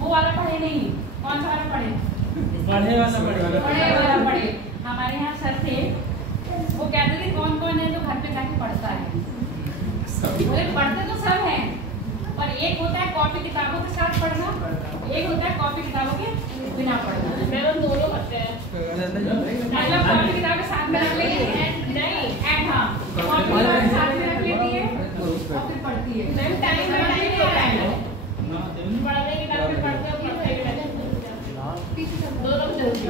वो वाला पढ़े नहीं, कौन सा वाला पढ़े? पढ़े वाला पढ़े। हमारे यहाँ सर थे, वो कहते थे कौन कौन है जो घर पे जाके पढ़ता है। बोले पढ़ते तो सब हैं, पर एक होता है कॉपी किताबों के साथ पढ़ना, एक होता है कॉपी किताबों के बिना पढ़ना। मैडम दोनों पढ़ते हैं। मतलब कॉपी किताब के साथ में रख लेती है, नहीं एंड हाँ कॉपी किताब के साथ में रख लेती है और फिर पढ़ती है। टाइम टाइम नहीं आ रहा है, पढ़ने की किताब में पढ़ते हो दोनों जल्दी।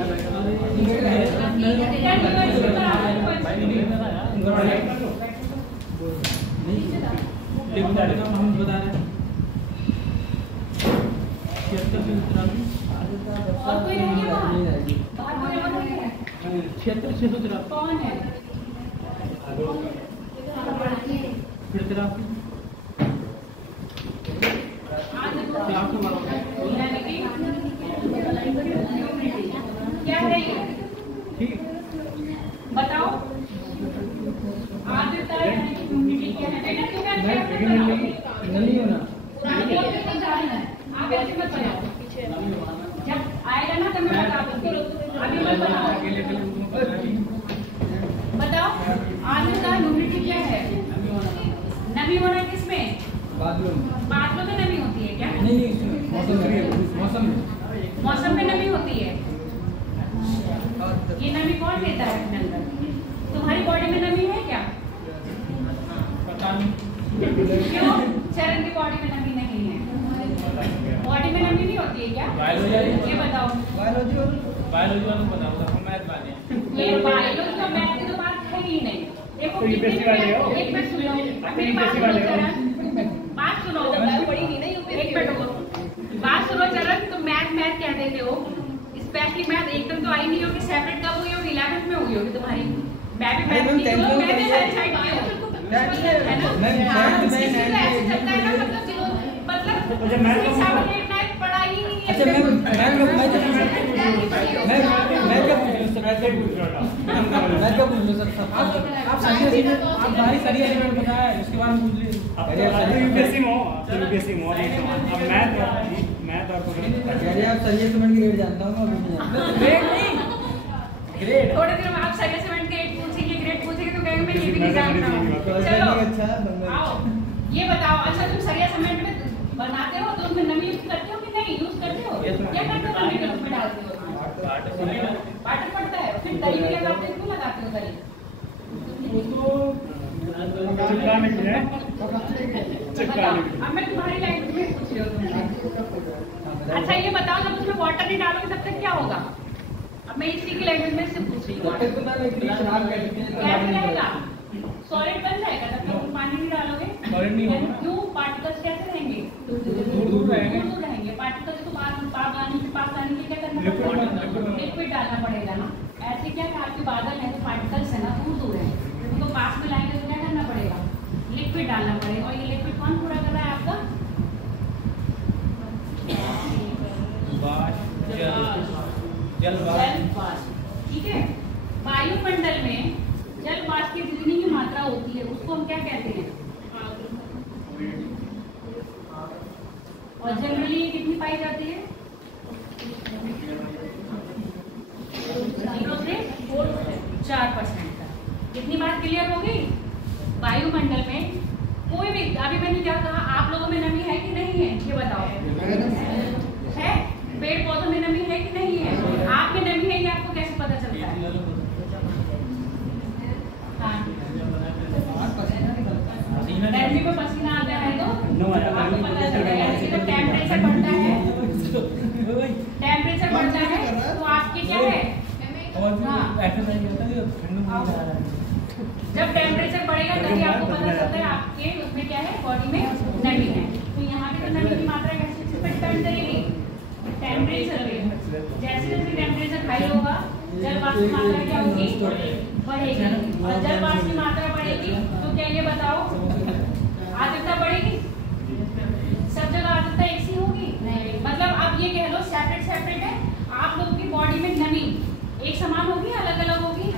हम बता रहे हैं और कोई नहीं है बाहर कोई और नहीं है। क्षेत्र से कौन है? फिर तेरा क्या है ये? ठीक बताओ। आर्द्रता क्या है? बेटा क्यों नहीं होना आप ऐसे मत बनाओ, जब आएगा ना तब मैं बता दूंगी, अभी मत बनाओ। बताओ आर्द्रता ह्यूमिडिटी क्या है? नमी होना किसमें? बादलों में नमी होती है क्या? नहीं मौसम में नमी होती है। ये नमी कौन देता है अपने अंदर? तुम्हारी बॉडी में नमी है क्या? पता नहीं क्यों? चरण की बॉडी में नमी नहीं है। बॉडी में नमी नहीं होती है क्या? ये बताओ। बायोलॉजी वालों को बताओ, हम मैथ वाले हैं। ये बायोलॉजी का मैथ की तो बात है ही नहीं। देखो एक मिनट सुनो, मेरी बात सुनो चरण, बात सुनो, पढ़ी नहीं ना एक मिनट बात सुनो चरण। तुम मैथ कह देते हो, स्पेशली मैथ एकदम तो आई नहीं होगी, सेपरेट कब हुई होगी? 11th में हुई होगी तुम्हारी। मैं भी साइड की हूं, है ना? ऐसे चलता है ना, मतलब पढ़ाई नहीं है। अच्छा मैं क्या पूछ रहा सर? आप सारी एलिमेंट बताया, उसके बाद पूछ लीजिए। यूपीएससी में हो, अब मैथ और अरे आप सरिया सीमेंट की रेट जानता हूँ, अभी नहीं जानता। रेट नहीं, ग्रेड। थोड़े दिनों में आप सरिया सीमेंट के रेट पूछेंगे, ग्रेड पूछेंगे तो कहेंगे मैं ये भी नहीं जानता हूँ। चलो आओ ये बताओ। अच्छा तुम सरिया सीमेंट में बनाते हो तो उसमें नमी यूज करते हो कि नहीं यूज करते हो? क्या करते हो? नमी में डालते हो, वाटर पड़ता है, फिर दही में लगाते हो, क्यों लगाते हो दही? अब मैं तुम्हारी लैंग्वेज में पूछ रही हूँ। अच्छा ये बताओ, जब उसमें वाटर नहीं डालोगे तब तक क्या होगा? अब मैं इसी की लैंग्वेज में से पूछ रही हूँ। कैसे रहेगा? सॉलिड बन जाएगा जब तक तुम पानी नहीं डालोगे। क्यों? पार्टिकल्स कैसे रहेंगे? दूर रहेंगे। पार्टिकल्स को पास आने के क्या करना पड़ेगा? लिक्विड डालना पड़ेगा ना। ऐसे क्या कि आपके बादल है तो पार्टिकल्स है ना दूर है, उनको पास में लाएंगे तो क्या करना पड़ेगा? लिक्विड डालना पड़ेगा। और ये लिक्विड कौन पूरा कर रहा है आपका? जल वाष्प। ठीक है। वायुमंडल में जल वाष्प की जितनी भी मात्रा होती है उसको हम क्या कहते हैं? और जनरली कितनी पाई जाती है? 0 से 4% तक। कितनी बात क्लियर होगी? वायुमंडल में कोई भी, अभी मैंने क्या कहा, आप लोगों में नमी है कि नहीं है ये बताओ। है? पेड़ पौधों में नमी है कि नहीं है? आप में नमी है, ये आपको कैसे पता चलता है? हाँ गर्मी में पसीना आता है तो आपको पता चलता है। जब टेम्परेचर बढ़ता है तो आपकी क्या है? जब टेम्परेचर बढ़ेगा तभी आपको पता चलता है आपके उसमें क्या है, बॉडी में नमी है। तो यहाँ पे तो नमी की मात्रा कैसे डिपेंड करेगी? टेम्परेचर पे। जैसे जैसे टेम्परेचर हाई होगा जल वाष्प की मात्रा क्या होगी? बढ़ेगी। और जल वाष्प की मात्रा बढ़ेगी तो क्या ये बताओ आर्द्रता बढ़ेगी? सब जगह आर्द्रता एक सी होगी? नहीं। मतलब आप ये कह लो सेपरेट है। आप लोगों की बॉडी में नमी एक समान होगी, अलग अलग होगी?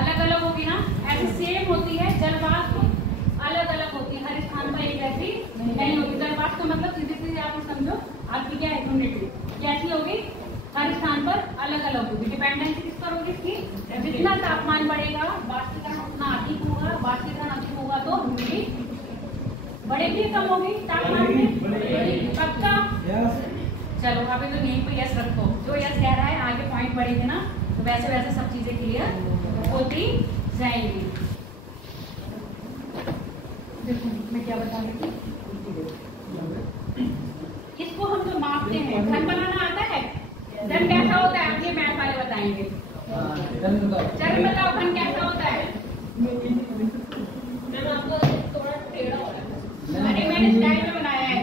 अलग अलग होगी ना। ऐसे सेम होती है जल वाष्प, अलग अलग होती है, हर स्थान पर एक जैसी नहीं होगी। जल वाष्प का मतलब सीधे सीधे आप समझो आपकी क्या है यूनिटी, कैसी होगी, हर स्थान पर अलग अलग होगी। डिपेंडेंसी किस पर होगी इसकी, जितना तापमान बढ़ेगा वाष्पीकरण उतना अधिक होगा, वाष्पीकरण अधिक होगा तो ह्यूमिडिटी बढ़ेगी कम होगी तापमान में, पक्का। चलो अभी तो यहीं पर यस रखो, जो यस कह रहा है आगे पॉइंट बढ़ेंगे ना तो वैसे वैसे सब चीजें क्लियर होती जाएंगी। देखो मैं क्या बता रही थी, इसको हम जो मापते हैं, घन बनाना आता है, घन कैसा होता है ये मैथ वाले बताएंगे। चलो बताओ घन कैसा होता है, आपको थोड़ा टेढ़ा हो रहा है, अरे मैंने स्टाइल में बनाया है,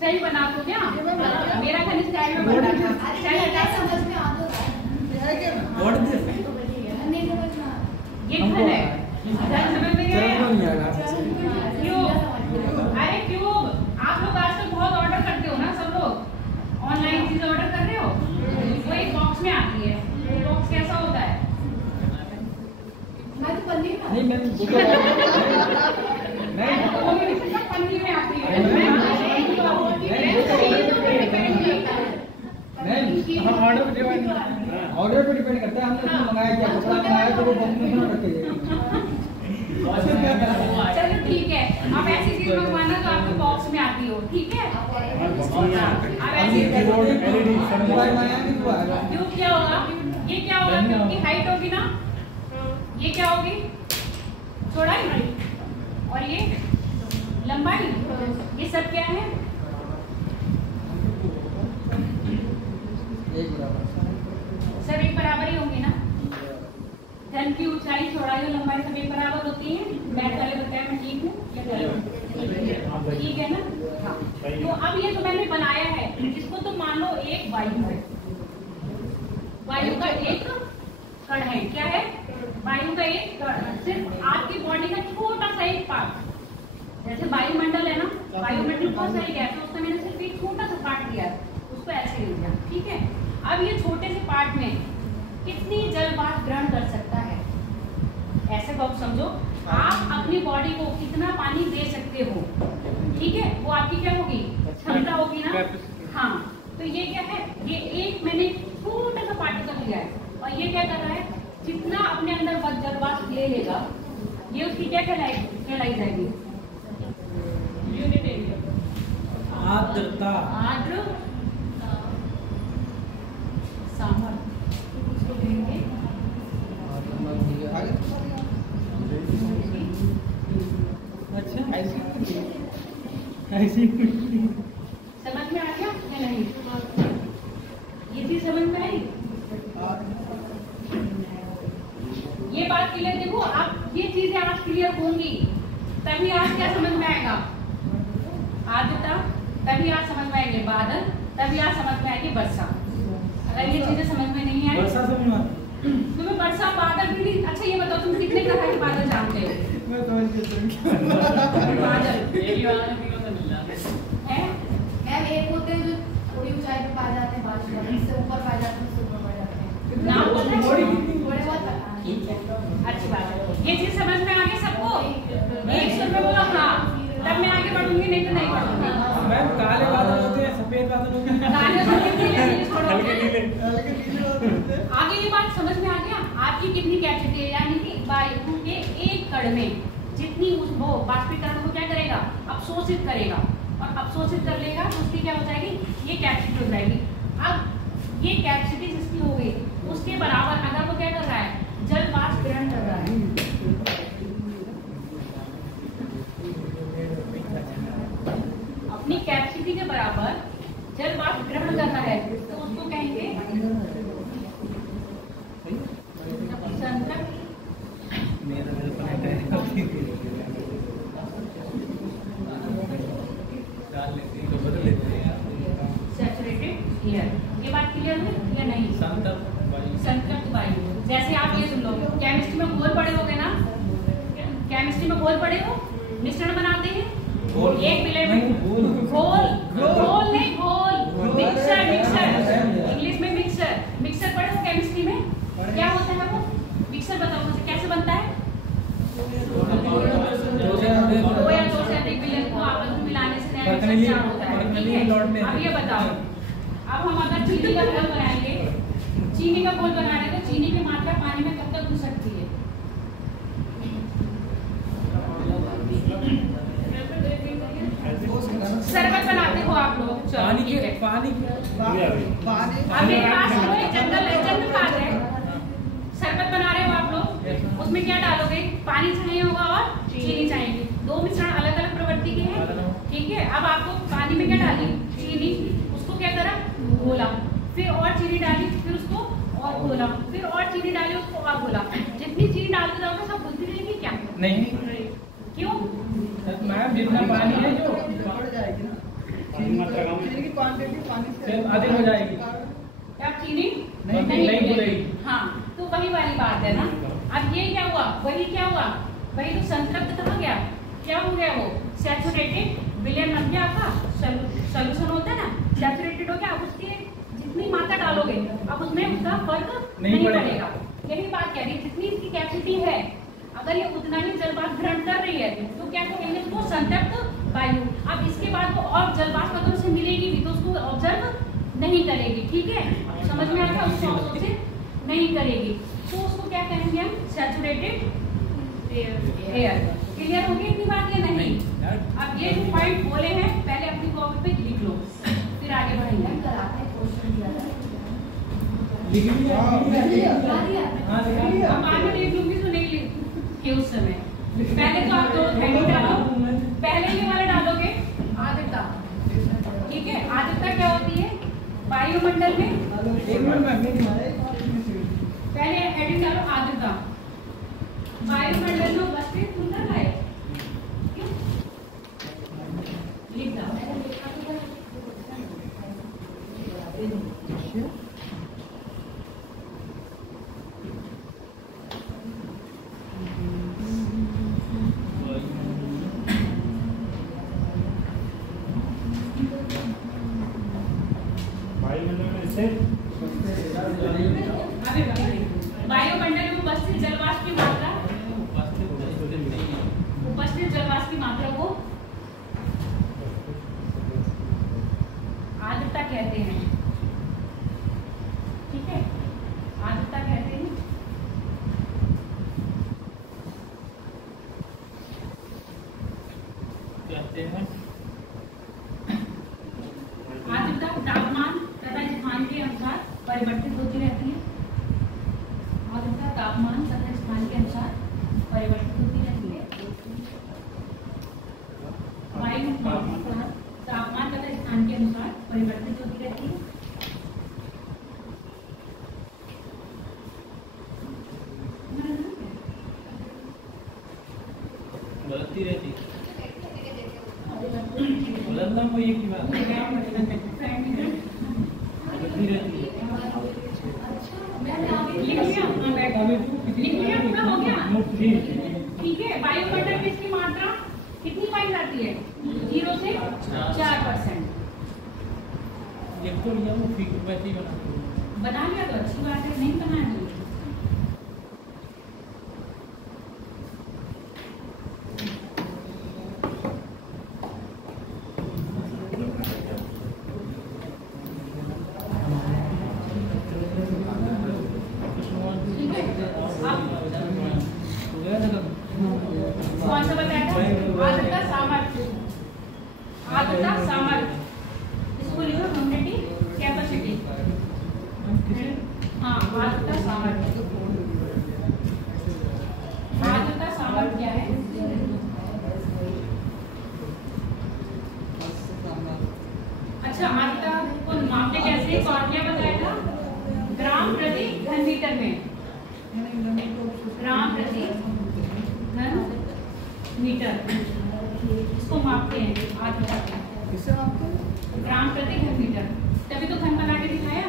सही बना तो क्या, मेरा घन स्टाइल में बना था, ये घन है, समझ में गया क्यूब, अरे क्यूब आप लोग आजकल बहुत ऑर्डर करते हो ना, सब लोग ऑनलाइन चीजें ऑर्डर कर रहे हो, वो एक बॉक्स में आती है, बॉक्स कैसा होता है, मैं तो पन्नी में, नहीं पन्नी में आती है, ऑर्डर पे डिपेंड करता है, हमने मंगाया क्या, कपड़ा मंगाया तो वो बॉक्स में बना रखे। चलो ठीक है, अब ऐसी चीज मंगवाना तो आपको बॉक्स में आती हो, ठीक है। अब ऐसी क्यूब क्या होगा, ये क्या होगा, क्यूब की हाइट होगी ना, ये क्या होगी चौड़ाई और ये लंबाई, ये सब क्या है सब एक बराबर ही होंगी ना, घन की ऊंचाई चौड़ाई और लंबाई सब एक बराबर होती है, मैथ वाले बताया मैं ठीक हूँ, ठीक है ना। हाँ तो अब ये जो मैंने बनाया है इसको तो मान लो एक वायु है, वायु का एक कण है, क्या है वायु का एक कण, सिर्फ आपकी बॉडी का छोटा सा एक पार्ट, जैसे वायुमंडल है ना, वायुमंडल बहुत सारी गैस है, उसका मैंने सिर्फ एक छोटा सा पार्ट लिया है, उसको ऐसे ले लिया, ठीक है। अब ये छोटे से पार्ट में कितनी जल वाष्प ग्रहण कर सकता है, ऐसे को आप समझो, आप अपनी बॉडी को कितना पानी दे सकते हो, ठीक है, वो आपकी क्या होगी क्षमता होगी ना। हाँ तो ये क्या है, ये एक मैंने छोटा सा पार्टिकल लिया है और ये क्या कर रहा है, जितना अपने अंदर जल वाष्प ले लेगा ये उसकी क्या कहलाई जाएगी, यूनिट एरिया, आर्द्रता, आर्द्र सामर्थ्य, अच्छा ऐसी समझ में आ गया या नहीं, ये चीज समझ में आई, ये बात क्लियर, देखो आप ये चीजें आज क्लियर होंगी तभी आज क्या समझ में आएगा, आर्द्रता, तभी आज समझ में आएंगे बादल, तभी आज समझ में आएगी वर्षा। अगर ये चीजें समझ में नहीं आए, वर्षा समझ में तुम्हें वर्षा बादल भी नहीं, अच्छा ये बताओ तुम कितने तरह के बादल जानते हो, मैं समझ गया बादल है, मैम एक होते हैं जो थोड़ी ऊंचाई पे पाए जाते हैं, बारिश वाले इससे ऊपर पाए जाते हैं, उससे ऊपर पड़ जाते हैं, नाम पता है, थोड़े बहुत पता है। ठीक है अच्छी बात है, ये चीज समझ में आ गई सबको, एक सुन में बोलो हाँ, तब मैं आगे बढ़ूंगी नहीं तो नहीं बढ़ूंगी। मैम काले बादल होते हैं, सफेद बादल होते हैं, काले सफेद नीले छोड़ो, नीले आगे ये बात समझ में आ गया, आपकी कितनी कैपेसिटी है, यानी कि वायु के एक कण में जितनी वो वाष्पीकरण को क्या करेगा, अवशोषित करेगा, और अवशोषित कर लेगा तो उसकी क्या हो जाएगी, ये कैपेसिटी हो जाएगी। अब ये कैपेसिटी जिसकी हो गई उसके बराबर अगर वो क्या कर रहा है, जल वाष्प ग्रहण कर रहा है, अपनी कैपेसिटी के बराबर जल वाष्प ग्रहण कर रहा है तो उसको कहेंगे संतृप्त, सैचुरेटेड एयर। ये बात क्लियर हुई या नहीं, संतृप्त वायु। जैसे आप ये सुन लो, केमिस्ट्री में घोल पढ़े होगे ना, केमिस्ट्री में घोल पढ़े हो, मिश्रण बनाते हैं, एक मिले में घोल, घोल नहीं घोल, मिक्सर, मिक्सर इंग्लिश में मिक्सर, मिक्सर पढ़े हो केमिस्ट्री में, क्या होता है वो मिक्सर, बताओ मुझे कैसे बनता है, दो या दो से अधिक विलयन को पर्सनली क्या होता है, ठीक है? लॉट में अब ये बताओ, अब हम अगर चीनी का घोल बनाएंगे, चीनी का घोल बना रहे हैं तो चीनी की मात्रा पानी में कब तक घुल सकती है? शरबत बनाते हो आप लोग, चलो पानी ठीक के है। पानी अब मेरे पास जनरल बात है, शरबत बना रहे हो आप लोग, उसमें क्या डालोगे? पानी चाहिए होगा और चीनी चाहिए, दो मिश्रण अलग अलग प्रवृत्ति के हैं, ठीक है? अब आपको पानी में क्या डाली? चीनी, उसको क्या करा? घोला, फिर और चीनी डाली, फिर उसको और घोला, फिर और चीनी डाली, उसको और घोला। जितनी चीनी डालते जाओगे सब घुलती रहेगी क्या? नहीं, क्यों? मैम जितना पानी है जो सिर्फ अधिक हो जाएगी, क्या चीनी नहीं घुलेगी। हाँ, तो वही वाली बात है ना। अब ये क्या हुआ? वही क्या हुआ? वही तो संतृप्त कहा गया, क्या हो गया? वो सैचुरेटेड विलयन बन गया आपका, सॉल्यूशन होता है ना, सैचुरेटेड हो गया। अब उसकी जितनी मात्रा डालोगे अब उसमें उसका फर्क नहीं पड़ेगा। यही बात कह रही है, जितनी इसकी कैपेसिटी है, अगर ये उतना ही जलवाष्प ग्रहण कर रही है तो क्या कहेंगे इसको? संतृप्त वायु। अब इसके बाद वो और जलवाष्प अगर उसे मिलेगी भी तो उसको ऑब्जर्व नहीं करेगी, ठीक है? समझ में आ गया? उसको ऑब्जर्व नहीं करेगी तो उसको क्या कहेंगे हम? Saturated air. क्लियर हो गई इतनी बात या नहीं? अब ये जो पॉइंट बोले हैं पहले अपनी कॉपी पे लिख लो, फिर आगे बढ़ेंगे। हम आगे लिख लूंगी तो नहीं लिखे उस समय। पहले तो आप लोग हेडिंग डालो, पहले ये वाला डालोगे आर्द्रता, ठीक है? आर्द्रता क्या होती है? वायुमंडल में पहले हेडिंग डालो आर्द्रता, वायुमंडल में उपस्थित कुंतल है, लिख दो। वायुमंडल में उपस्थित जलवाष्प की मात्रा, उपस्थित जलवाष्प की मात्रा को आर्द्रता कहते हैं, ठीक है? आर्द्रता कहते हैं। आर्द्रता तापमान तथा स्थान के अनुसार परिवर्तित होती रहती है। आर्द्रता तापमान तथा स्थान के अनुसार परिवर्तित होती रहती है। वायु तापमान तथा स्थान के अनुसार परिवर्तित होती रहती है। बदलती रहती बदलना कोई एक ही बात बदलती रहती है। लिख लिया पूरा हो गया, ठीक है? वायुमंडल में इसकी मात्रा कितनी पाई जाती है? 0 से 4%। एक तो लिया वो फिर वैसे ही बना लिया तो अच्छी बात है, नहीं बनानी कौन सा बताया था? आर्द्रता सामर्थ्य, आर्द्रता सामर्थ्य, इसको लिखो ह्यूमिडिटी कैपेसिटी। हाँ, आर्द्रता सामर्थ्य। आर्द्रता सामर्थ्य क्या है? अच्छा, आर्द्रता को मापने कैसे? कौन क्या बताया था? ग्राम प्रति घन मीटर में, ग्राम प्रति घन मीटर, इसको मापते हैं आर्द्रता का। किससे मापते हैं? ग्राम प्रति घन मीटर, तभी तो घन बना के दिखाया।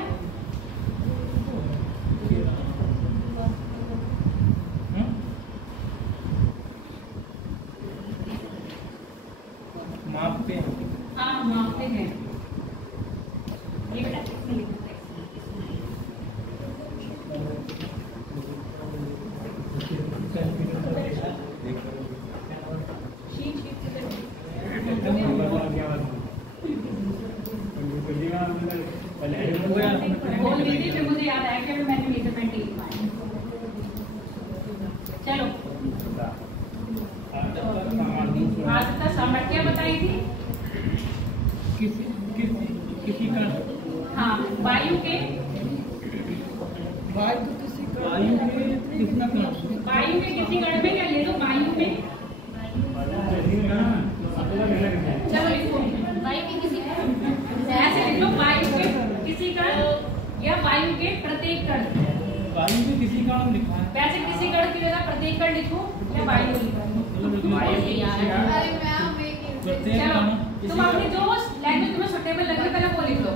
मापते हैं। हाँ, मापते हैं। ये बेटा किसने लिखा है? शीट शीट से वायु में कितना कण? वायु में कितनी कण में, या ले लो वायु में, चलो लिखो वायु के किसी ऐसे लिख लो, वायु के किसी कण या वायु के प्रत्येक कण। वायु में किसी कण में लिखा है। वैसे किसी कण की जगह प्रत्येक कण लिखो या वायु लिखो। अरे मैम प्रत्येक चलो कण तुम अपनी जो लैंग्वेज तुम्हें सुटेबल लग रही है पहले वो लिख लो,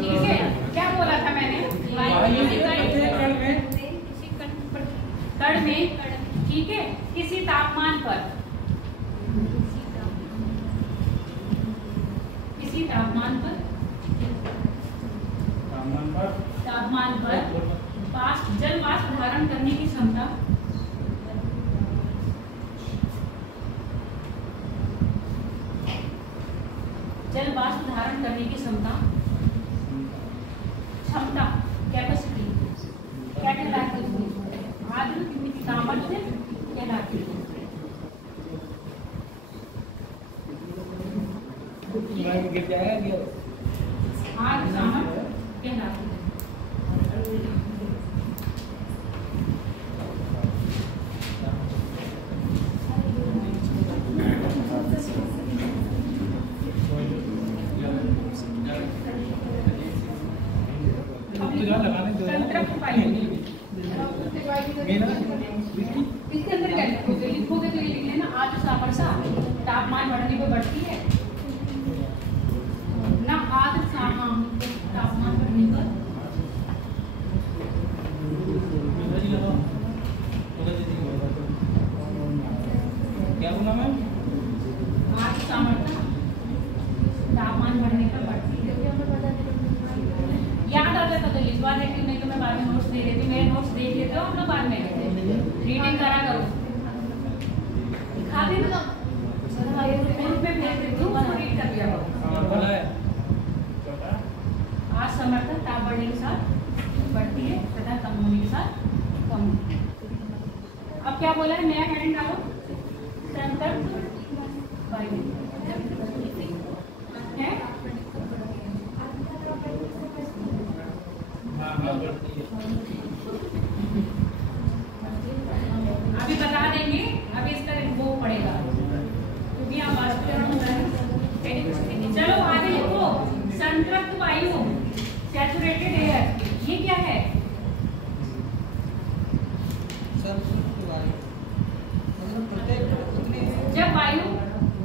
ठीक है। क्या बोला था मैंने, वायु के प्रत्येक कण में, कण में, ठीक है, किसी तापमान पर, किसी तापमान पर जल वाष्प धारण करने की क्षमता, जल वाष्प धारण करने की क्षमता, क्षमता कैपेसिटी क्या कहलाती है, आद्र सामर्थ्य कहलाती है। गिर जाएगा आद्र सामर्थ्य कहलाती है। संतृप्त वायु इसके अंदर क्या लिखोगे, लिखोगे तो ये लिख लेना आद्र सामर्थ्य तापमान बढ़ने पर बढ़ती है ना, आद्र सामर्थ्य तापमान बढ़ने पर क्या बोला मैम? आद्र सामर्थ्य तापमान बढ़ने पर बढ़ती है। याद आ जाता तो लिखवा देती, नहीं तो मैं बाद में नोट्स दे देती, मेरे नोट्स देख लेते हो, हम लोग बाद में रीडिंग करा करो, दिखा दे ना फोन पे भेज देती हूँ, उसको रीड कर लिया करो। आज समर्थन ताप बढ़ने के साथ बढ़ती है तथा कम होने के साथ कम होती है। अब क्या बोला है, नया हेडिंग डालो, संतृप्त वायु है। अभी बता देंगे, अभी इसका वो पड़ेगा क्योंकि आप वाष्पीकरण हो रहा है। चलो आगे लिखो, संतृप्त वायु सैचुरेटेड एयर, ये क्या है? जब वायु,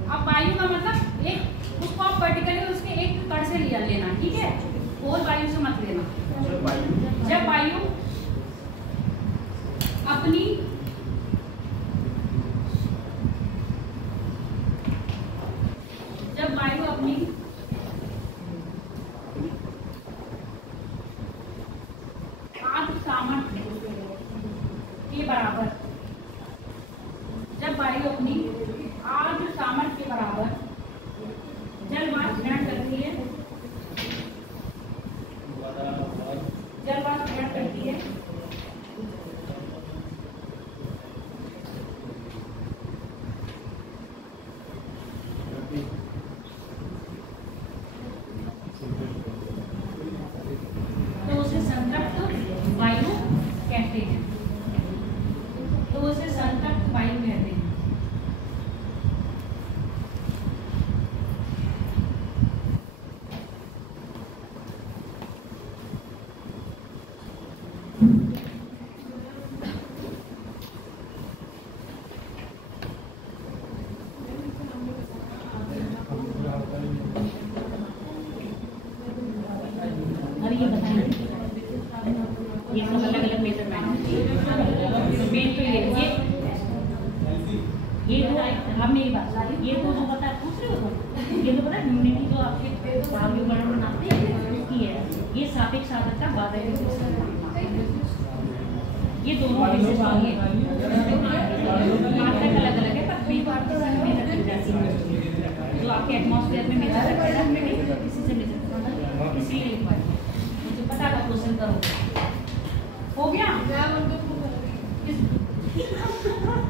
अब वायु का मतलब एक उसको आप पर्टिकुलर उसके एक कण से लिया लेना, ठीक है, और वायु से मत लेना। जब वायु अपनी आद्र सामर्थ्य के बराबर, जब वायु अपनी आद्र सामर्थ्य के बराबर जल वाष्प ग्रहण करती है, जल वाष्प ग्रहण करती है तो उसे संतृप्त वायु कहते हैं, तो उसे संतृप्त वायु कहते हैं। अरे ये बताइए, ये सब अलग अलग मेजरमेंट मेन तो ये तो अब मेरी बात, ये तो जो बता पूछ रहे हो तुम, ये तो पता ह्यूमिडिटी जो आपके वायुगण बनाते हैं उसकी है, ये सापेक्ष आर्द्रता बादल ये दोनों विशेषता है, मात्रक अलग अलग है पर जो आपके एटमॉस्फेयर में मेजर करते हैं किसी से मेजर इसलिए लिखवाई, मुझे पता था क्वेश्चन करो। हो गया?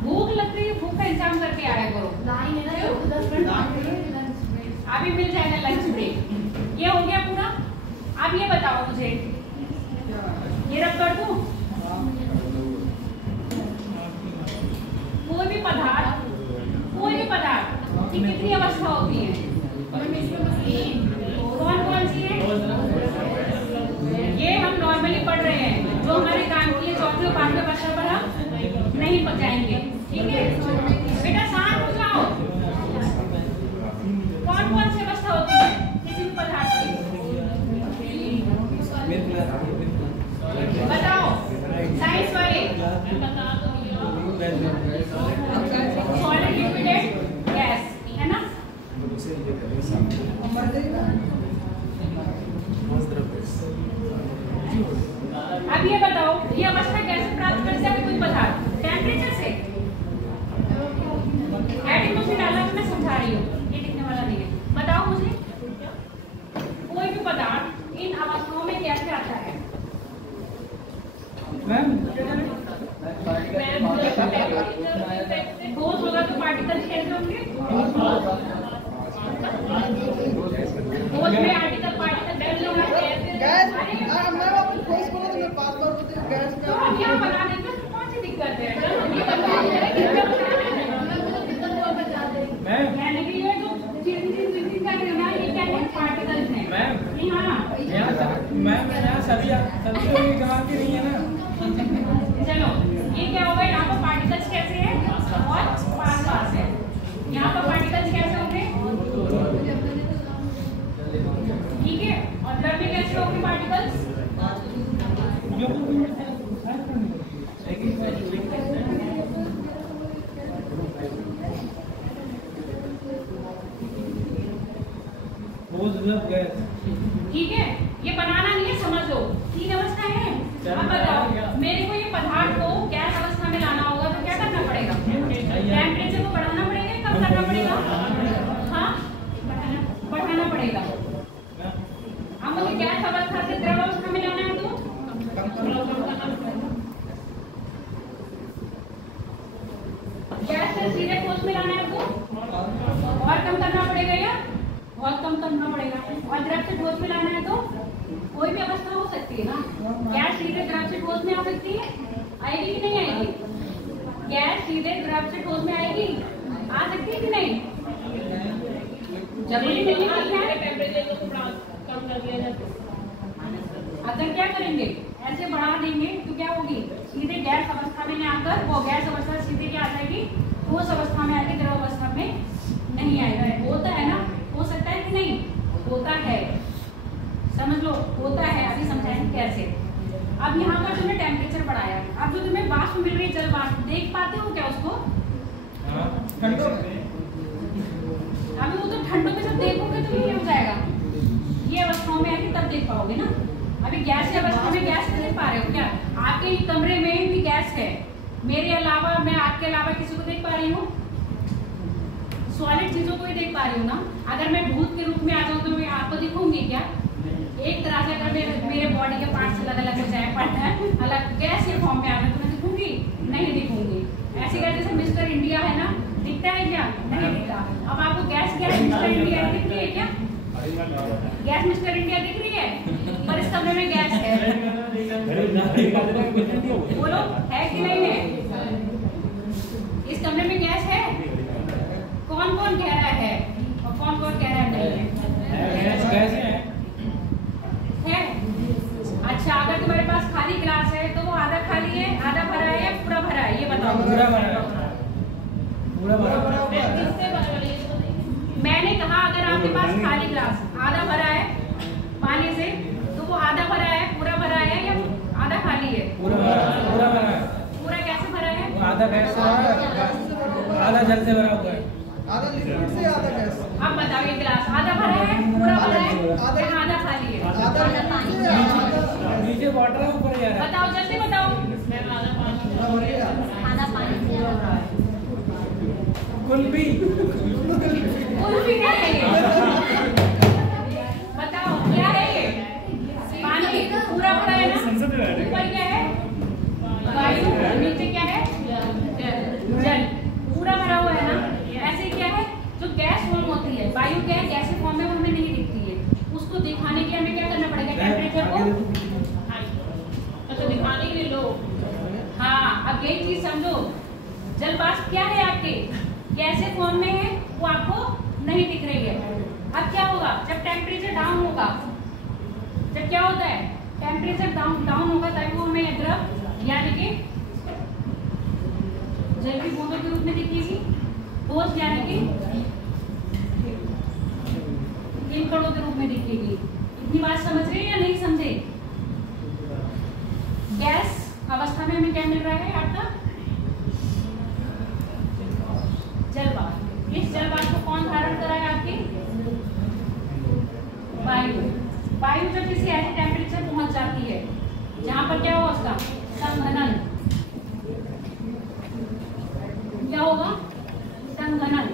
भूख लग रही है, भूख का इंतजाम करके आया करो। अभी मिल जाएगा लंच ब्रेक। ये हो गया पूरा। अब ये बताओ मुझे, ये रब कर दूं? कितनी अवस्था होती है? कौन कौन सी है? ये हम नॉर्मली पढ़ रहे हैं, जो हमारे काम की है 4वीं और 5वीं अवस्था पर हम नहीं पहुंचाएंगे, ठीक है? बेटा शांत हो जाओ। कौन कौन सी अवस्था होती है किसी भी पदार्थ की? बताओ साइंस वाले। सॉलिड, लिक्विड, गैस, है ना? अब ये बताओ, ये अवस्था कैसे प्राप्त कर सकते हैं कोई पदार्थ? टेम्परेचर से। एडिटिव में डाला तो मैं समझा रही हूँ, ये लिखने वाला नहीं है। बताओ मुझे, कोई भी पदार्थ इन अवस्थाओं में कैसे आता है? मैम ठोस होगा तो पार्टिकल्स कैसे होंगे? ठोस में आर्टिकल पार्टिकल बैलेंस होना चाहिए। तो हम यहाँ बना देंगे, तो कौन सी दिक्कत है? यानी कि ये जो चीज़ का ना, ये क्या है? पार्टिकल्स हैं। मैम नहीं, हाँ मैम यहाँ सभी जमा के नहीं है ना। चलो, ये क्या होगा? यहाँ पर पार्टिकल्स कैसे हैं और पास पास है। यहाँ पर पार्टिकल्स कैसे होंगे? ठीक है, और द्रव में कैसे होंगे पार्टिकल्स? ठीक है, ये बनाना नहीं है, समझ लो। 3 अवस्था है। अब बताओ, मेरे को ये पदार्थ को गैस अवस्था में लाना होगा तो क्या करना पड़ेगा? टेम्परेचर को बढ़ाना पड़ेगा, कम करना पड़ेगा? हाँ, बढ़ाना पड़ेगा। अब मुझे गैस अवस्था से द्रव अवस्था में लाना है तो गैस से सीधे ठोस में लाना है तो और कम करना पड़ेगा या बहुत कम करना पड़ेगा। और द्रव से ठोस में लाना है तो कोई भी अवस्था हो सकती है ना। गैस सीधे द्रव से ठोस में आ सकती है, आएगी कि नहीं आएगी? गैस सीधे द्रव से ठोस में आएगी, आ सकती है कि नहीं? जरूरी नहीं है टेम्परेचर को कम कर दिया जाए। अगर क्या करेंगे, ऐसे बढ़ा देंगे तो क्या होगी? सीधे गैस अवस्था में आकर वो गैस अवस्था सीधे क्या आ जाएगी? ठोस अवस्था में आएगी, द्रव अवस्था में नहीं आएगा। होता है ना, हो सकता है कि नहीं? होता है, समझ लो, होता है। अभी समझाएंगे कैसे। अब यहाँ पर तुमने टेम्परेचर बढ़ाया, अब जो तुम्हें वाष्प मिल रही है, जल वाष्प, देख पाते हो क्या उसको? अभी वो तो ठंडों में जब देखोगे तो ये हो जाएगा, ये अवस्थाओं में आके तब देख पाओगे ना। अभी गैस की अवस्था में गैस नहीं देख पा रहे हो क्या? आपके कमरे में भी गैस है, मेरे अलावा, मैं आपके अलावा किसी को देख पा रही हूँ? सॉलिड चीजों को ही देख पा रही हूँ ना। अगर मैं भूत के रूप में आ जाऊँ तो मैं आपको दिखूंगी क्या? एक तरह से अगर मेरे बॉडी के पार्ट्स अलग अलग हो जाए, अलग गैस के फॉर्म में आ जाए तो मैं दिखूंगी? नहीं दिखूंगी। ऐसे क्या, जैसे मिस्टर इंडिया है ना, दिखता है क्या? नहीं दिखता। अब आपको गैस क्या है? मिस्टर इंडिया दिख रही है क्या? गैस मिस्टर इंडिया दिख रही है, पर इस कमरे में गैस है। बोलो, है कि नहीं है? इस कमरे में गैस है? कौन कौन कह रहा है और कौन कौन कह रहा है नहीं है? अच्छा, अगर तुम्हारे पास खाली गिलास है तो वो आधा खाली है, आधा भरा है या पूरा भरा है? ये बताओ। पूरा भरा है। मैंने कहा अगर आपके पास खाली गिलास आधा भरा है पानी से, तो वो आधा भरा है, पूरा भरा है या आधा खाली है? पूरा भरा है। पूरा कैसे भरा है? आधा गैस से, आधा जल से भरा हुआ है। आधा लिक्विड से आधा गैस। अब बताओ, ये गिलास आधा भरा है, पूरा भरा है, आधा खाली है? आधा नीचे वाटर है, ऊपर जा रहा है। बताओ, जल्दी बताओ। आधा पानी से कुल्फी कुल्फी नहीं है ये। बताओ क्या है ये? पानी पूरा भरा है ना, ऊपर क्या है? वायु, नीचे क्या है? जल। पूरा भरा हुआ है ना। ऐसे क्या है, जो गैस फॉर्म होती है, वायु क्या है? गैस फॉर्म में हमें नहीं दिखती है, उसको दिखाने के लिए हमें क्या करना पड़ेगा? टेम्परेचर को तो दिखाने के लिए लो। हाँ, अब यही चीज समझो। जल वाष्प क्या है आपके? गैसीय फॉर्म में है, वो आपको नहीं दिख रही है। अब क्या होगा, जब टेम्परेचर डाउन होगा, जब क्या होता है टेम्परेचर डाउन होगा तभी वो हमें द्रव यानी कि जल की बूंदों के रूप में दिखेगी, ठोस यानी कि हिमकणों के रूप में दिखेगी। इतनी बात समझ रहे हैं या नहीं समझे? गैस अवस्था में हमें क्या मिल रहा है आपका जल वाष्प। इस जल वाष्प को कौन धारण कर रहा है आपके? वायु। वायु जब किसी ऐसे टेम्परेचर पहुंच जाती है जहां पर क्या होगा उसका संघनन, क्या होगा संघनन,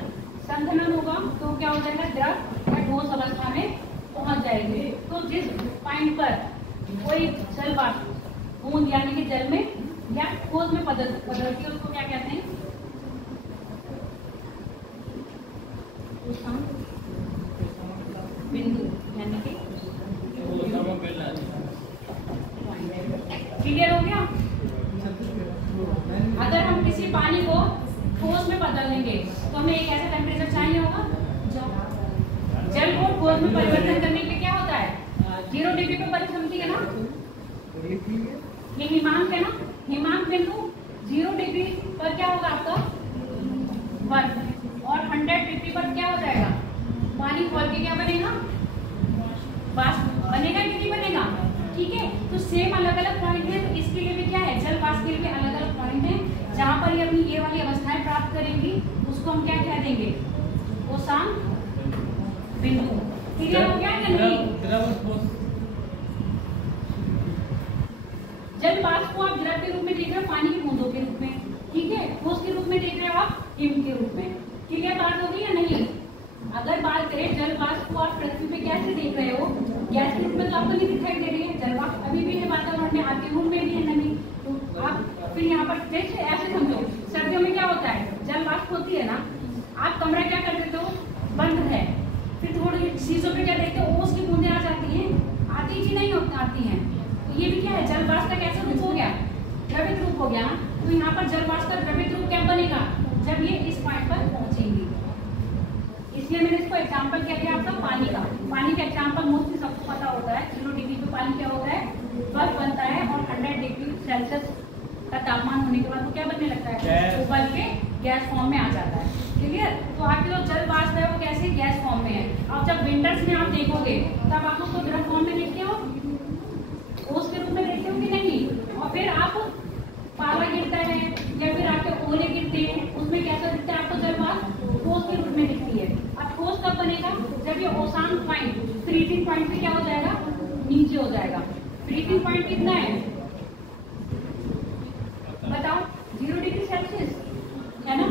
संघनन होगा तो क्या हो जाएगा द्रव या ठोस अवस्था में पहुंच जाएगी। तो जिस पॉइंट पर कोई जल वाष्प बूंद यानी कि जल में या ठोस में बदलती है उसको क्या कहते हैं? बिंदु यानी कि क्लियर हो गया? अगर हम किसी पानी को ठोस में बदल देंगे तो हमें एक ऐसा टेम्परेचर चाहिए होगा। जल को ठोस में परिवर्तन करने के लिए क्या होता है 0 डिग्री पे बर्फ जमती है ना, ये हिमांक है ना, हिमांक बिंदु 0 डिग्री पर क्या होगा आपका बर्फ, और 100 डिग्री पर क्या हो जाएगा पानी खोल के क्या बनेगा वाष्प बनेगा कि नहीं बनेगा? ठीक है, तो सेम अलग अलग पॉइंट है, तो इसके लिए भी क्या है जल वाष्प के लिए भी अलग अलग पॉइंट है जहां पर ये अपनी ये वाली अवस्थाएं प्राप्त करेंगी, उसको हम क्या कह देंगे ओसान बिंदु। क्लियर हो गया या नहीं? जल वाष्प को आप द्रव के रूप में देख रहे हो, पानी की बूंदों के रूप में, ठीक है, ठोस के रूप में देख रहे हो आप हिम के रूप में। क्लियर बात होगी या नहीं? अगर बात करें जल वाष्प को आप पृथ्वी पे कैसे देख रहे हो, गैस के रूप में तो आपको नहीं दिखाई दे रही है, जल वाष्प अभी भी है वातावरण में, आपके रूम में भी है नमी, तो आप फिर यहाँ पर जैसे ऐसे समझो सर्दियों में क्या होता है जल वाष्प होती है ना, आप कमरा क्या कर देते हो बंद है, फिर थोड़ी चीजों पे क्या देखते हो ओस की बूंदें आ जाती हैं, आती ही नहीं आती हैं, तो ये भी क्या है जल वाष्प का कैसा रूप हो गया द्रवित रूप हो गया। तो यहाँ पर जल वाष्प का द्रवित रूप क्या बनेगा जब ये इस पॉइंट पर पहुंचेंगी, इसलिए मैंने इसको एग्जांपल क्या दिया आपका पानी का। पानी का एग्जांपल मोस्टली सबको पता होता है, 0 डिग्री पे पानी क्या होता है बर्फ बनता है, और 100 डिग्री सेल्सियस का तापमान होने के बाद वो क्या बनने लगता है उबल के गैस फॉर्म में आ जाता है। क्लियर? तो आपके जो जल वाष्प है वो कैसे गैस फॉर्म में है। अब जब विंटर्स में आप देखोगे तब आप उसको द्रव फॉर्म में देखते हो, ओस के रूप में देखते हो कि नहीं, और फिर आप पाला गिरता है या फिर आपके ओले गिरते हैं उसमें कैसा दिखता है आपको जल वाष्प ठोस के रूप में दिखती है। अब ठोस कब बनेगा जब ये ओसान पॉइंट फ्रीजिंग पॉइंट से क्या हो जाएगा नीचे हो जाएगा। फ्रीजिंग पॉइंट कितना है बताओ 0 डिग्री सेल्सियस है ना,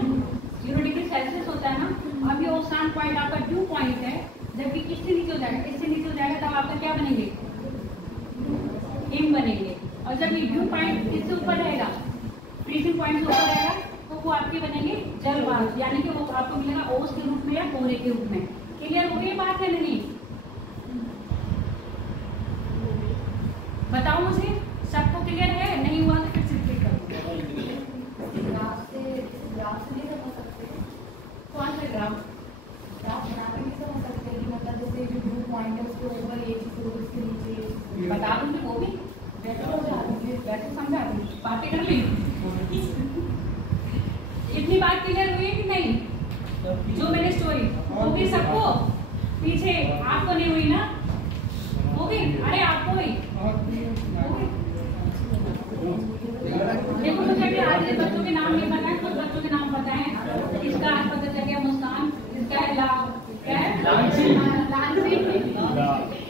0 डिग्री सेल्सियस होता है ना। अब ये ओसान पॉइंट आपका ड्यू पॉइंट है, जबकि किससे नीचे हो जाएगा इससे नीचे हो जाएगा, तब आपका क्या बनेंगे हिम बनेंगे। और जब ये ड्यू पॉइंट किससे ऊपर रहेगा फ्रीजिंग पॉइंट से ऊपर रहेगा तो वो आपके बनेंगे जल वाष्प, यानी कि वो आपको मिलेगा ओस के रूप में या कोहरे के रूप में। क्लियर हो गई बात है नहीं? बताओ मुझे सबको क्लियर है, नहीं हुआ तो फिर से क्लियर करो। ग्राफ से नहीं समझ सकते, कौन सा ग्राफ बना के नहीं समझ सकते कि मतलब जैसे जो व्यू पॉइंट है उसके ऊपर ये चीज हो उसके नीचे बता दूंगी वो भी वैसे समझा दूंगी, बातें कर ली। इतनी बात क्लियर हुई कि नहीं? जो मैंने स्टोरी होगी सबको, पीछे आपको नहीं हुई ना? होगी? अरे आपको हुई। देखो मुझे अभी आधे बच्चों के नाम नहीं पता है, कुछ बच्चों के नाम पता है। इसका आज पता चल गया मुस्कान, इसका है लांसी,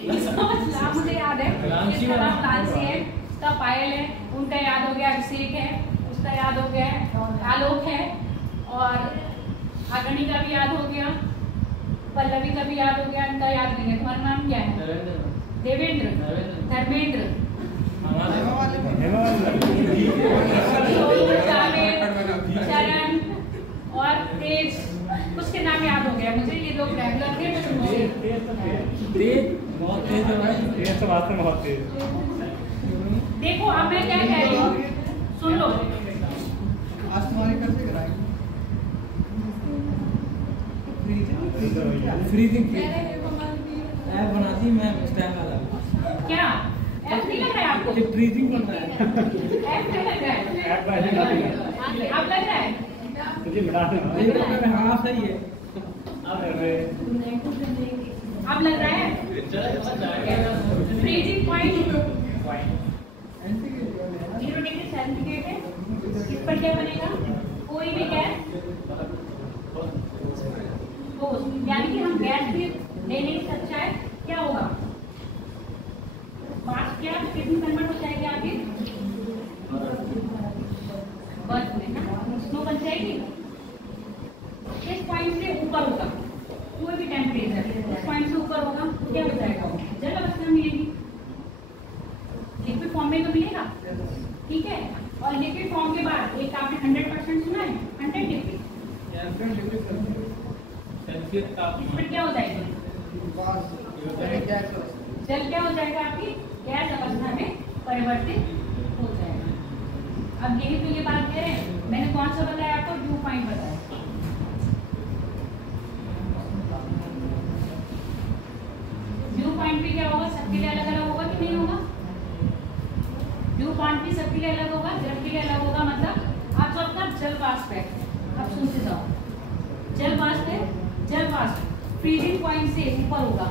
इसका मुझे याद है, इसका नाम लांसी है, इसका पायल है, उनका याद हो गया अभिषेक है, उसका याद हो गया आलोक है, और अग्नि का भी याद हो गया, पल्लवी का भी याद हो गया, इनका याद नहीं है। तुम्हारा नाम क्या है? देवेंद्र, धर्मेंद्र, चरण और तेज, कुछ के नाम याद हो गया मुझे, ये लोग रेगुलर थे। देखो अब मैं क्या कह रही हूँ, सुन लो। आज तुम्हारी कैसे कराएंगे? फ्रीजिंग ऐप बनाती मैं स्टैक वाला क्या ऐप नहीं लग रहा है आपको? फ्रीजिंग बन रहा है। ऐप नहीं लग रहा है? ऐप का ऐसे नहीं है। अब लग रहा है? तुझे मिटा दे। हाँ सही है। अरे अब लग रहा है? Freezing point zero degree centigrade है। इस पर क्या बनेगा? कोई भी गैस यानी कि हम गैस भी ले नहीं सकते है, क्या होगा? बात क्या कितनी कन्वर्ट हो जाएगी आपकी? बर्फ में ना स्नो बन जाएगी। इस पॉइंट से ऊपर होगा कोई भी टेम्परेचर, इस पॉइंट से ऊपर होगा तो क्या हो जाएगा? जल अवस्था मिलेगी। लिक्विड फॉर्म में तो मिलेगा, ठीक है। और लिक्विड फॉर्म के बाद एक आपने 100% सुना है, 100 डिग्री इस पर क्या हो जाएगी? जल क्या हो जाएगा? आपकी गैस अवस्था में परिवर्तित हो जाएगा। अब यही तो ये बात कह रहे हैं। मैंने कौन सा बताया आपको? ड्यू पॉइंट बताया। ड्यू पॉइंट पे क्या होगा? सबके लिए अलग अलग होगा कि नहीं होगा? ड्यू पॉइंट भी सबके लिए अलग होगा, जल के लिए अलग होगा। मतलब आप सबका जल वाष्प है। अब सुनते जाओ। जल वाष्प है, जल वाष्प फ्रीजिंग पॉइंट से ऊपर होगा।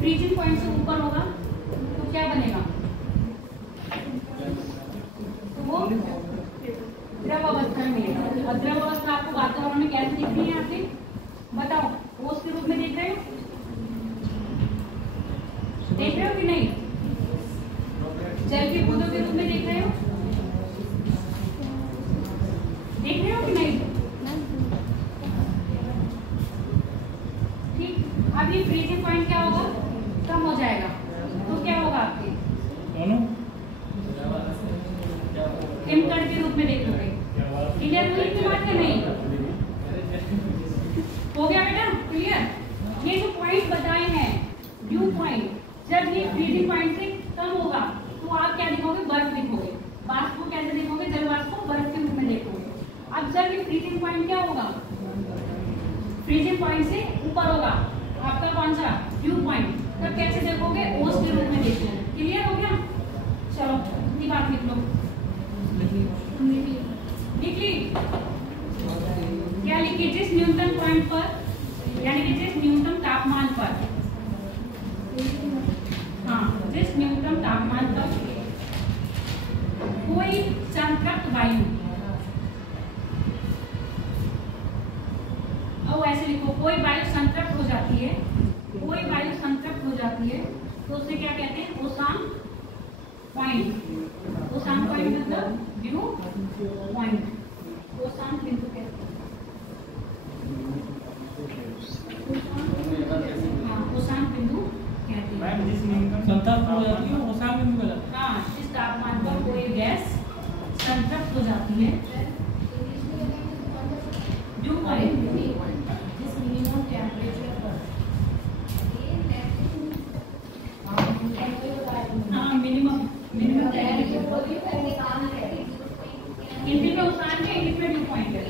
फ्रीजिंग पॉइंट से ऊपर होगा तो क्या बनेगा? तो वो द्रव अवस्था में मिलेगा। और द्रव अवस्था आपको वातावरण में कैसे दिख रही है? आपने बताओ, ओस के रूप में देख रहे हो? देख रहे हो कि नहीं? जल के बूंदों के रूप में देख रहे हो? देख रहे हो कि नहीं? ठीक। अब ये फ्रीजिंग पॉइंट क्या होगा? कम हो जाएगा तो क्या होगा? आपके हिमकण के रूप में देखोगे। क्लियर हुई की बात है? नहीं हो गया बेटा? क्लियर। ये जो पॉइंट बताए हैं ड्यू पॉइंट, जब ये फ्रीजिंग पॉइंट से कम होगा तो आप क्या दिखोगे? बर्फ दिखोगे। वाष्प को कैसे देखोगे? जल वाष्प को बर्फ के रूप में देखोगे। अब जब ये फ्रीजिंग पॉइंट क्या होगा? फ्रीजिंग पॉइंट से ऊपर होगा आपका कौन सा? Due point. तब कैसे देखोगे? ओस के रूप में देखोगे। क्लियर हो गया? चलो इतनी बात लिख लो। लिख ली? क्या लिखिए? जिस न्यूनतम पॉइंट पर यानी कि जिस न्यूनतम तापमान पर, हाँ जिस न्यूनतम तापमान पर कोई संतृप्त वायु, और ऐसे लिखो, कोई वायु संतृप्त हो जाती है, कोई वायु संतृप्त हो जाती है तो उसे क्या कहते हैं? ओसान पॉइंट। ओसान पॉइंट मतलब ड्यू पॉइंट। ओसान बिंदु कहते हैं। हाँ ओसान बिंदु कहते हैं। संतृप्त हो जाती है ओसान बिंदु गलत। हाँ जिस तापमान पर कोई गैस संतृप्त हो जाती है ड्यू पॉइंट। जिस मिनिमम टेम्परेचर पर, हाँ मिनिमम टेम्परेचर पर हिंदी में ओसान है, इंग्लिश में ड्यू पॉइंट है।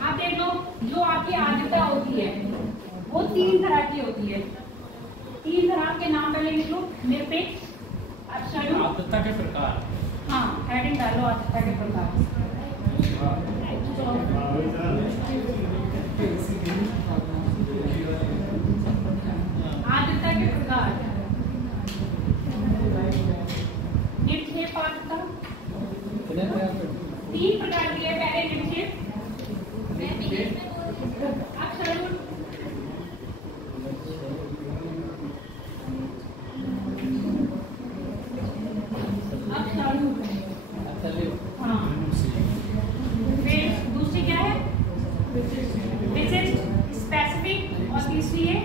आप देख लो, जो आपकी आर्द्रता होती है वो 3 तरह की होती है। 3 तरह के नाम पहले लिख लो। निरपेक्ष, अक्षाणु, आर्द्रता के प्रकार। हाँ हेडिंग डालो, आर्द्रता के प्रकार। आर्द्रता के प्रकार, निक्षेप आर्द्रता 3 प्रकार की है। पहले निक्षेप, अक्षाणु, हाँ फिर दूसरी क्या है? विशिष्ट, स्पेसिफिक, और तीसरी है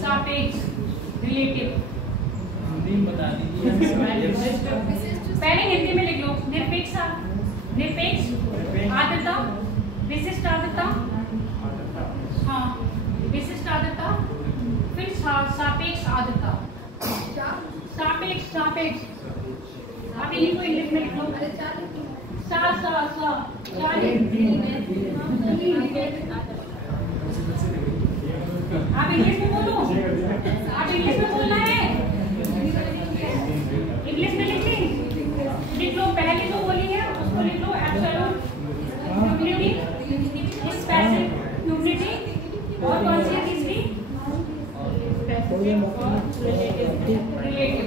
सापेक्ष, रिलेटिव। हिंदी बता दीजिए। पहले हिंदी में लिख लो। निरपेक्ष, निरपेक्ष आर्द्रता, विशिष्ट आर्द्रता, हाँ विशिष्ट आर्द्रता, फिर सापेक्ष आर्द्रता। सापेक्ष, सापेक्ष आप इन्हीं को इंग्लिश में लिख लो। आप इंग्लिश में बोलो, आप इंग्लिश में बोलना है, इंग्लिश में लिख लो। पहले जो बोली है उसको लिख लो, एब्सोल्यूट ह्यूमिडिटी, स्पेसिफिक ह्यूमिडिटी, और कौन सी है तीसरी? रिलेटिव।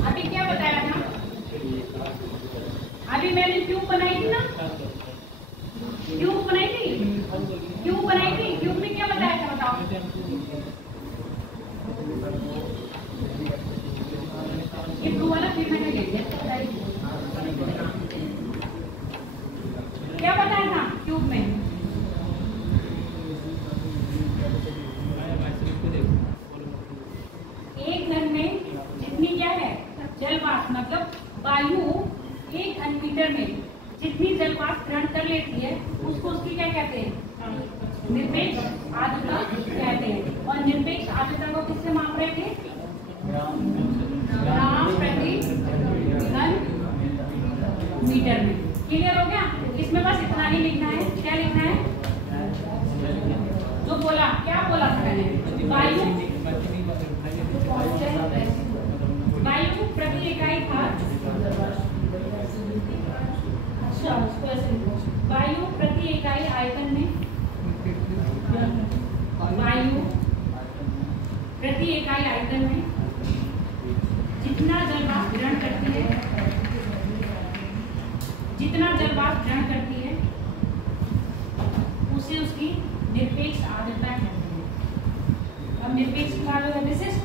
अभी क्या बताया था? अभी मैंने ट्यूब बनाई थी ना, ट्यूब बनाई थी, ट्यूब में क्या बताया था बताओ? ये ब्लू वाला फिर मैंने ले लिया, क्या बताया था ट्यूब में? एक घन में जितनी क्या है जलवाष्प, मतलब वायु एक घन मीटर में जितनी जलवाष्प ग्रहण कर लेती है उसको उसकी क्या कहते हैं? निरपेक्ष आर्द्रता कहते हैं। और निरपेक्ष आर्द्रता को किससे माप रहे थे? ग्राम प्रति घन मीटर में। क्लियर हो गया? इसमें बस इतना ही लिखना है। क्या लिखना है? जो बोला, क्या बोला था मैंने? वायु प्रति इकाई भार, अच्छा उसको ऐसे लिखो, वायु प्रति इकाई आयतन में, वायु प्रति इकाई आयतन में जितना जलवाष्प ग्रहण करती है, उसे उसकी निरपेक्ष आर्द्रता कहते हैं। अब निरपेक्ष का जो है विशिष्ट,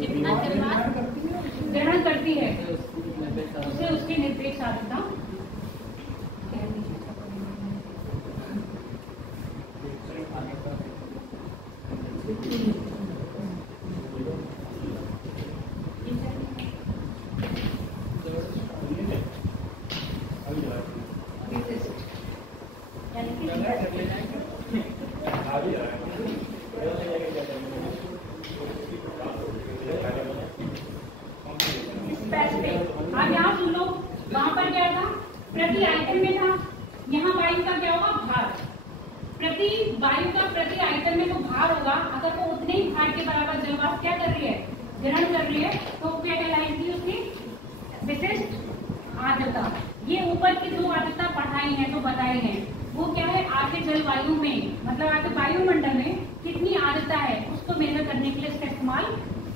जितना जलवाष्प ग्रहण करती है उसे उसकी निरपेक्ष आर्द्रता कहती है। अब यहाँ सुन लो, वहां पर क्या था? प्रति आयतन में था। यहाँ वायु का क्या होगा? भार। वायु का प्रति आयतन में जो भार होगा, अगर वो उतने ही भार के बराबर जलवाष्प क्या कर रही है? ग्रहण कर रही है, तो क्या कहलाएगी? उसकी विशिष्ट आर्द्रता। ये ऊपर की जो आर्द्रता पढ़ाई है, जो बताई है, वो क्या है? आगे जलवायु में, मतलब आगे वायुमंडल में कितनी आर्द्रता है उसको मेजर करने के लिए इसका इस्तेमाल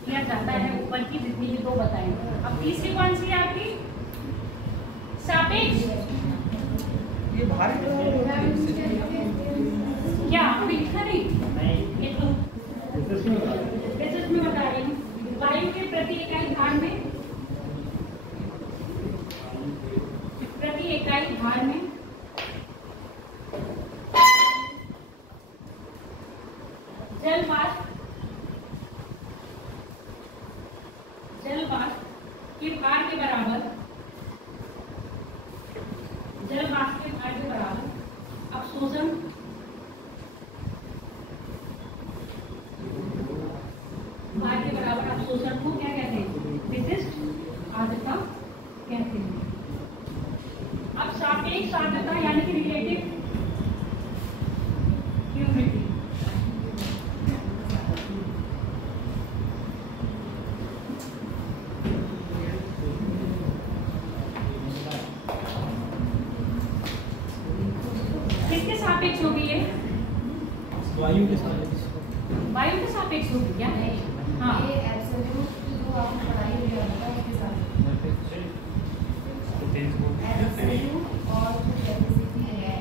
किया जाता है। ऊपर की जितनी भी दो बताई। अब तीसरी कौन सी है आपकी? सापेक्ष। ये भारी क्या अभी लिखा नहीं? ये तो में बता रही हूँ। वायु के प्रति इकाई भार में, जलवाष्प के भार के बराबर, जलवाष्प के भार के बराबर अवशोषण भार के बराबर अवशोषण को क्या कहते हैं? विशिष्ट आर्द्रता कहते हैं। अब सापेक्ष आर्द्रता यानी कि रिलेटिव ह्यूमिडिटी। किसके सापेक्ष होगी ये? वायु के सापेक्ष। वायु के सापेक्ष होगी क्या? हाँ, ये एब्सोल्यूट जो आपने पढ़ाई हुई है उसके साथ एब्सोल्यूट और जो कैपेसिटी है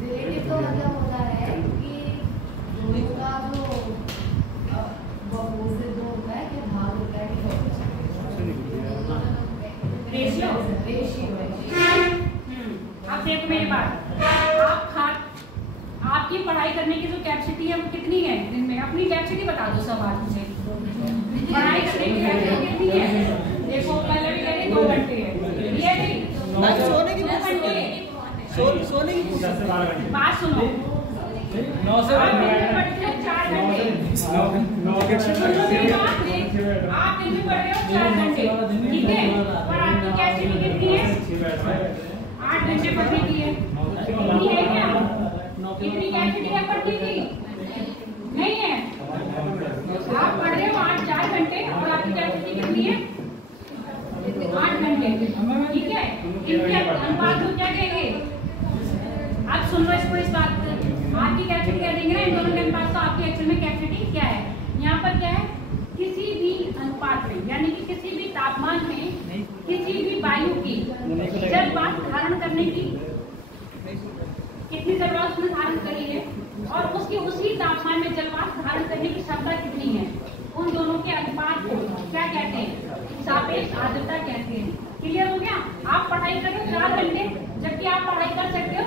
रिलेटिव तो मतलब होता है कि दोनों का जो अपोजिट जो होता है कि भाग होता है रेशियो। अब देखो मेरी बात, आपकी पढ़ाई करने की जो कैपेसिटी अपनी कैपेसिटी बता दो सब आज मुझे। पढ़ाई करने की कैपेसिटी कितनी है? देखो पहले भी कह रही 2 घंटे है, ये नहीं सोने की 2 घंटे। सोने की 10 से 12 घंटे। बात सुनो, 9 से 4 घंटे। आप दिन में पढ़ रहे हो 4 घंटे, ठीक है, और आपकी कैपेसिटी कितनी है? 8 घंटे पढ़ने की है। इतनी है क्या? इतनी कैपेसिटी है पढ़ने की? नहीं है। आप पढ़ रहे हो 4 घंटे और आपकी कैपेसिटी कितनी है? 8 घंटे, ठीक है। इनके अनुपात को क्या कहेंगे? आप सुन लो इसको, इस बात को आपकी कैपेसिटी क्या देंगे ना, इन दोनों के अनुपात को। आपकी एक्चुअल में कैपेसिटी क्या है? यहाँ पर क्या है? किसी भी अनुपात में, यानी कि किसी भी तापमान में किसी भी वायु की जल वाष्प धारण करने की कितनी जल वाष्प उसने धारण करी है, और उसकी उसी तापमान में जल वाष्प धारण करने की क्षमता कितनी है, उन दोनों के अनुपात को क्या कहते हैं? सापेक्ष आर्द्रता कहते हैं। क्लियर हो गया? आप पढ़ाई करो 4 घंटे, जबकि आप पढ़ाई कर सकते हो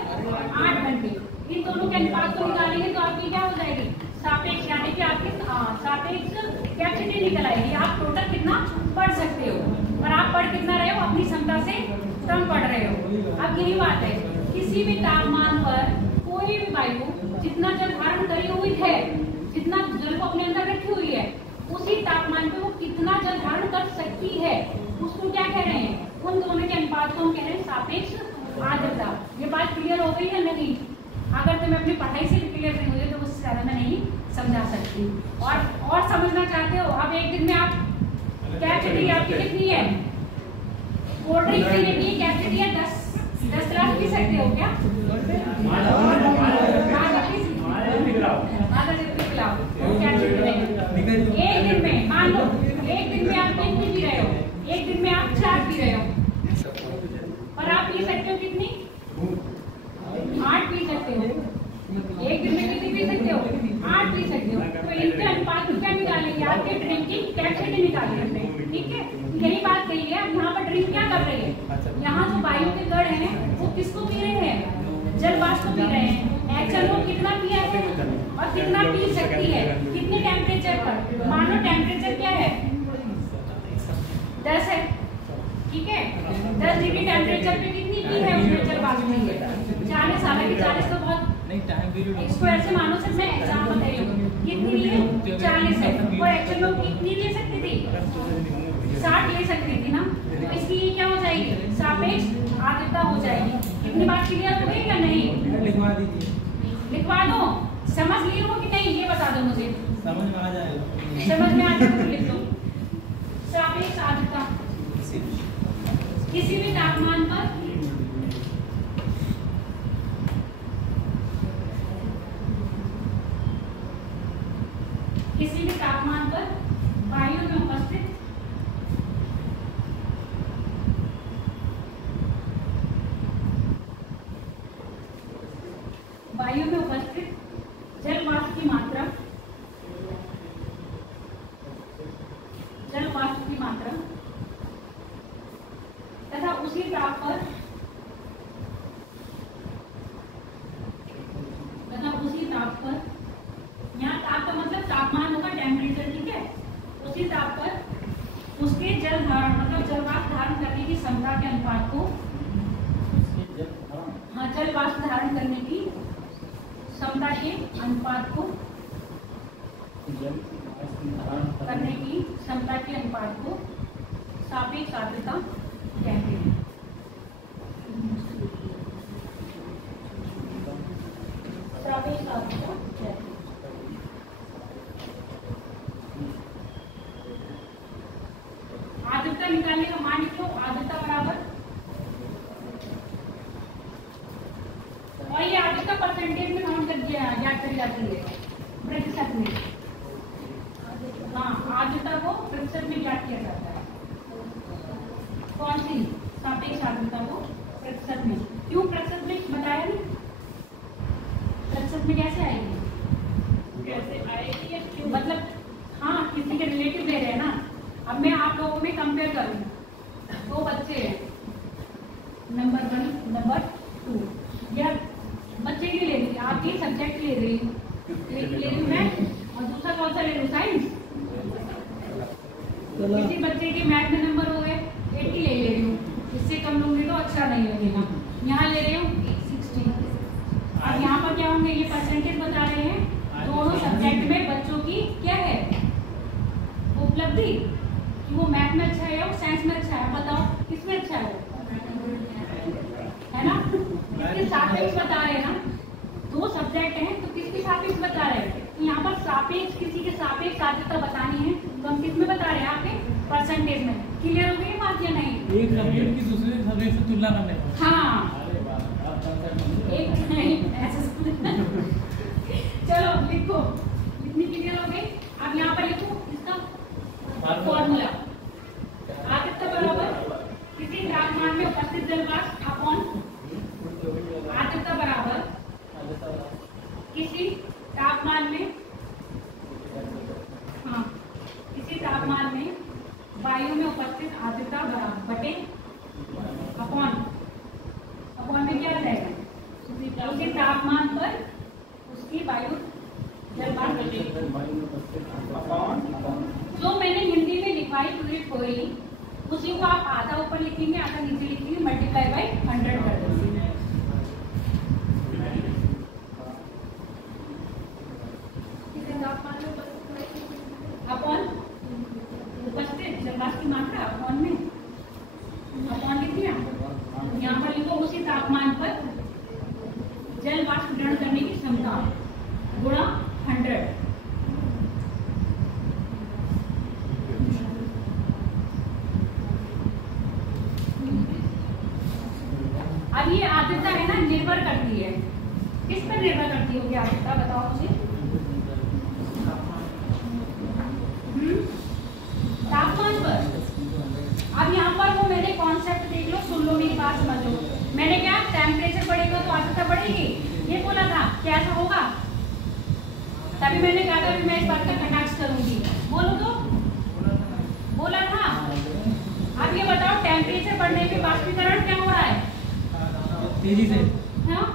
8 घंटे। इन दोनों के अनुपात को निकालेंगे तो आपकी क्या हो जाएगी? सापेक्ष, यानी कि आपकी सापेक्ष कैपेसिटी निकल आएगी। आप टोटल कितना पढ़ सकते हो, और आप पढ़ कितना रहे हो? अपनी क्षमता से कम पढ़ रहे हो। अब यही बात है, किसी भी तापमान पर कोई भी वायु जितना जल धारण करी हुई है, जितना जल को अपने अंदर रखी हुई है, उसी तापमान पे वो कितना जल धारण कर सकती है, उसको क्या कह रहे हैं? उन दोनों के अनुपात को हम कह रहे हैं सापेक्ष आर्द्रता। ये बात क्लियर हो गई है नहीं? अगर तुम्हें अपनी पढ़ाई से क्लियर नहीं हुई तो उससे ज्यादा मैं नहीं समझा सकती। और समझना चाहते हो? अब एक दिन में आप कैपेसिटी आपकी कितनी है? कोल्ड ड्रिंक पीने की कैपेसिटी है 10 गिलास पी सकते हो क्या? एक दिन में मान लो, एक दिन में आप कितनी पी रहे हो? एक दिन में आप 4 पी रहे हो, और आप पी सकते हो कितनी? 8 पी सकते हो। एक दिन में कितनी पी सकते हो? 8 पी सकते हो। तो इनके अनुपात को क्या निकालेंगे? आपके ड्रिंकिंग कैपेसिटी निकालेंगे, ठीक है। यही बात कही है। अब यहाँ पर ड्रिंक क्या कर रही है? यहाँ जो वायु के कण हैं वो किसको पी रहे हैं? जल वाष्प को पी रहे हैं। एक्चुअल वो कितना पिया है और कितना पी सकती है? कितने टेम्परेचर पर? मान लो टेम्परेचर क्या है? 10 है, ठीक है। 10 डिग्री टेम्परेचर पे कितनी पी है उसने जल वाष्प पी है? 40। हालांकि 40 तो बहुत इसको ऐसे मानो, सिर्फ मैं एग्जाम्पल दे रही हूँ। कितनी लिए? 40 है। वो एक्चुअल में कितनी ले सकती थी? 60 ले सकती थी ना। तो इसकी क्या हो जाएगी? सापेक्ष आर्द्रता हो जाएगी। इतनी बात क्लियर हो गई या नहीं? लिखवा दीजिए। लिखवा दो। समझ लिए हो कि नहीं, ये बता दो मुझे। समझ में आ जाएगा। समझ में आ जाएगा तो लिख दो। सापेक्ष आर्द्रता किसी भी तापमान पर वायु में उपस्थित जल वाष्प की मात्रा तथा उसी ताप पर यहाँ ताप का मतलब तापमान होगा, टेम्परेचर, ठीक है। उसी ताप पर उसके जल धारण मतलब जल वाष्प धारण करने की क्षमता के अनुपात को, हाँ, जल वाष्प धारण करने की क्षमता के अनुपात को सापेक्ष आर्द्रता कहते हैं। सापेक्ष आर्द्रता कहते हैं। आर्द्रता निकालने का मान लिखो। आर्द्रता बराबर, और ये आर्द्रता परसेंटेज में काउंट कर दिया याद करी जाती है, प्रतिशत में। हाँ, आर्द्रता को प्रतिशत में ज्ञात किया जाता है। कौन सी? सापेक्ष आर्द्रता को प्रतिशत में। क्यों प्रतिशत में बताया नहीं? प्रतिशत में कैसे आएगी? मतलब हाँ, किसी के रिलेटिव दे रहे हैं ना। अब मैं आप लोगों में कंपेयर करूँ, 2 बच्चे हैं, नंबर 1 नंबर 2, या बच्चे की ले रही, आपकी सब्जेक्ट ले रही हूँ मैं, और दूसरा किसी बच्चे के मैथ में नंबर हो गए 80 ले रही हूँ, इससे कम लूंगी तो अच्छा नहीं लगेगा। यहाँ ले रही हूँ 60। अब यहाँ पर क्या होंगे, ये परसेंटेज बता रहे हैं दोनों सब्जेक्ट में बच्चों की क्या है उपलब्धि, कि वो मैथ में अच्छा है या वो साइंस में अच्छा है। बताओ किसमें अच्छा है, है ना? इसके सापेक्ष बता रहे हैं ना, दो सब्जेक्ट हैं तो किसके सापेक्ष बता रहे हैं। तो यहाँ पर सापेक्ष, किसी के सापेक्ष आर्द्रता बतानी है तो हम किस में बता रहे हैं, आपके परसेंटेज में। क्लियर हो गई बात या नहीं? एक सब्जेक्ट की दूसरे सब्जेक्ट से तुलना करने पर। हाँ, एक नहीं ऐसे चलो लिखो, इतनी क्लियर हो गई। अब यहाँ पर लिखो इसका फॉर्मूला। आर्द्रता बराबर किसी तापमान में उपस्थित जल वाष्प अपॉन आर्द्रता बराबर किसी तापमान में, हाँ किसी तापमान में वायु में उपस्थित आर्द्रता बराबर बटे अपॉन में क्या रहेगा, उसी तापमान पर उसकी वायु जल जो मैंने हिंदी में लिखवाई पूरी कोई, उसी को आप आधा ऊपर लिखेंगे आधा नीचे लिखेंगे, मल्टीप्लाई बाई 100 कर देंगे। अपॉन उपस्थित जल वाष्प की मात्रा अपॉन में, अपॉन लिख दिया। यहाँ पर लिखो उसी तापमान पर जल वाष्प ग्रहण करने की क्षमता गुणा 100। अब ये आर्द्रता है ना, निर्भर करती है किस पर निर्भर करती होगी आर्द्रता, बताओ मुझे। तापमान पर। अब यहाँ पर वो मैंने कॉन्सेप्ट देख लो, सुन लो, मेरी बात समझ लो। मैंने क्या, टेम्परेचर बढ़ेगा तो आर्द्रता बढ़ेगी, ये बोला था। क्या ऐसा होगा? तभी मैंने कहा था मैं इस बात का कटाक्ष करूंगी। बोलो तो, बोला था। अब ये बताओ टेम्परेचर बढ़ने पे वाष्पीकरण क्या हो रहा है? तेजी से, हाँ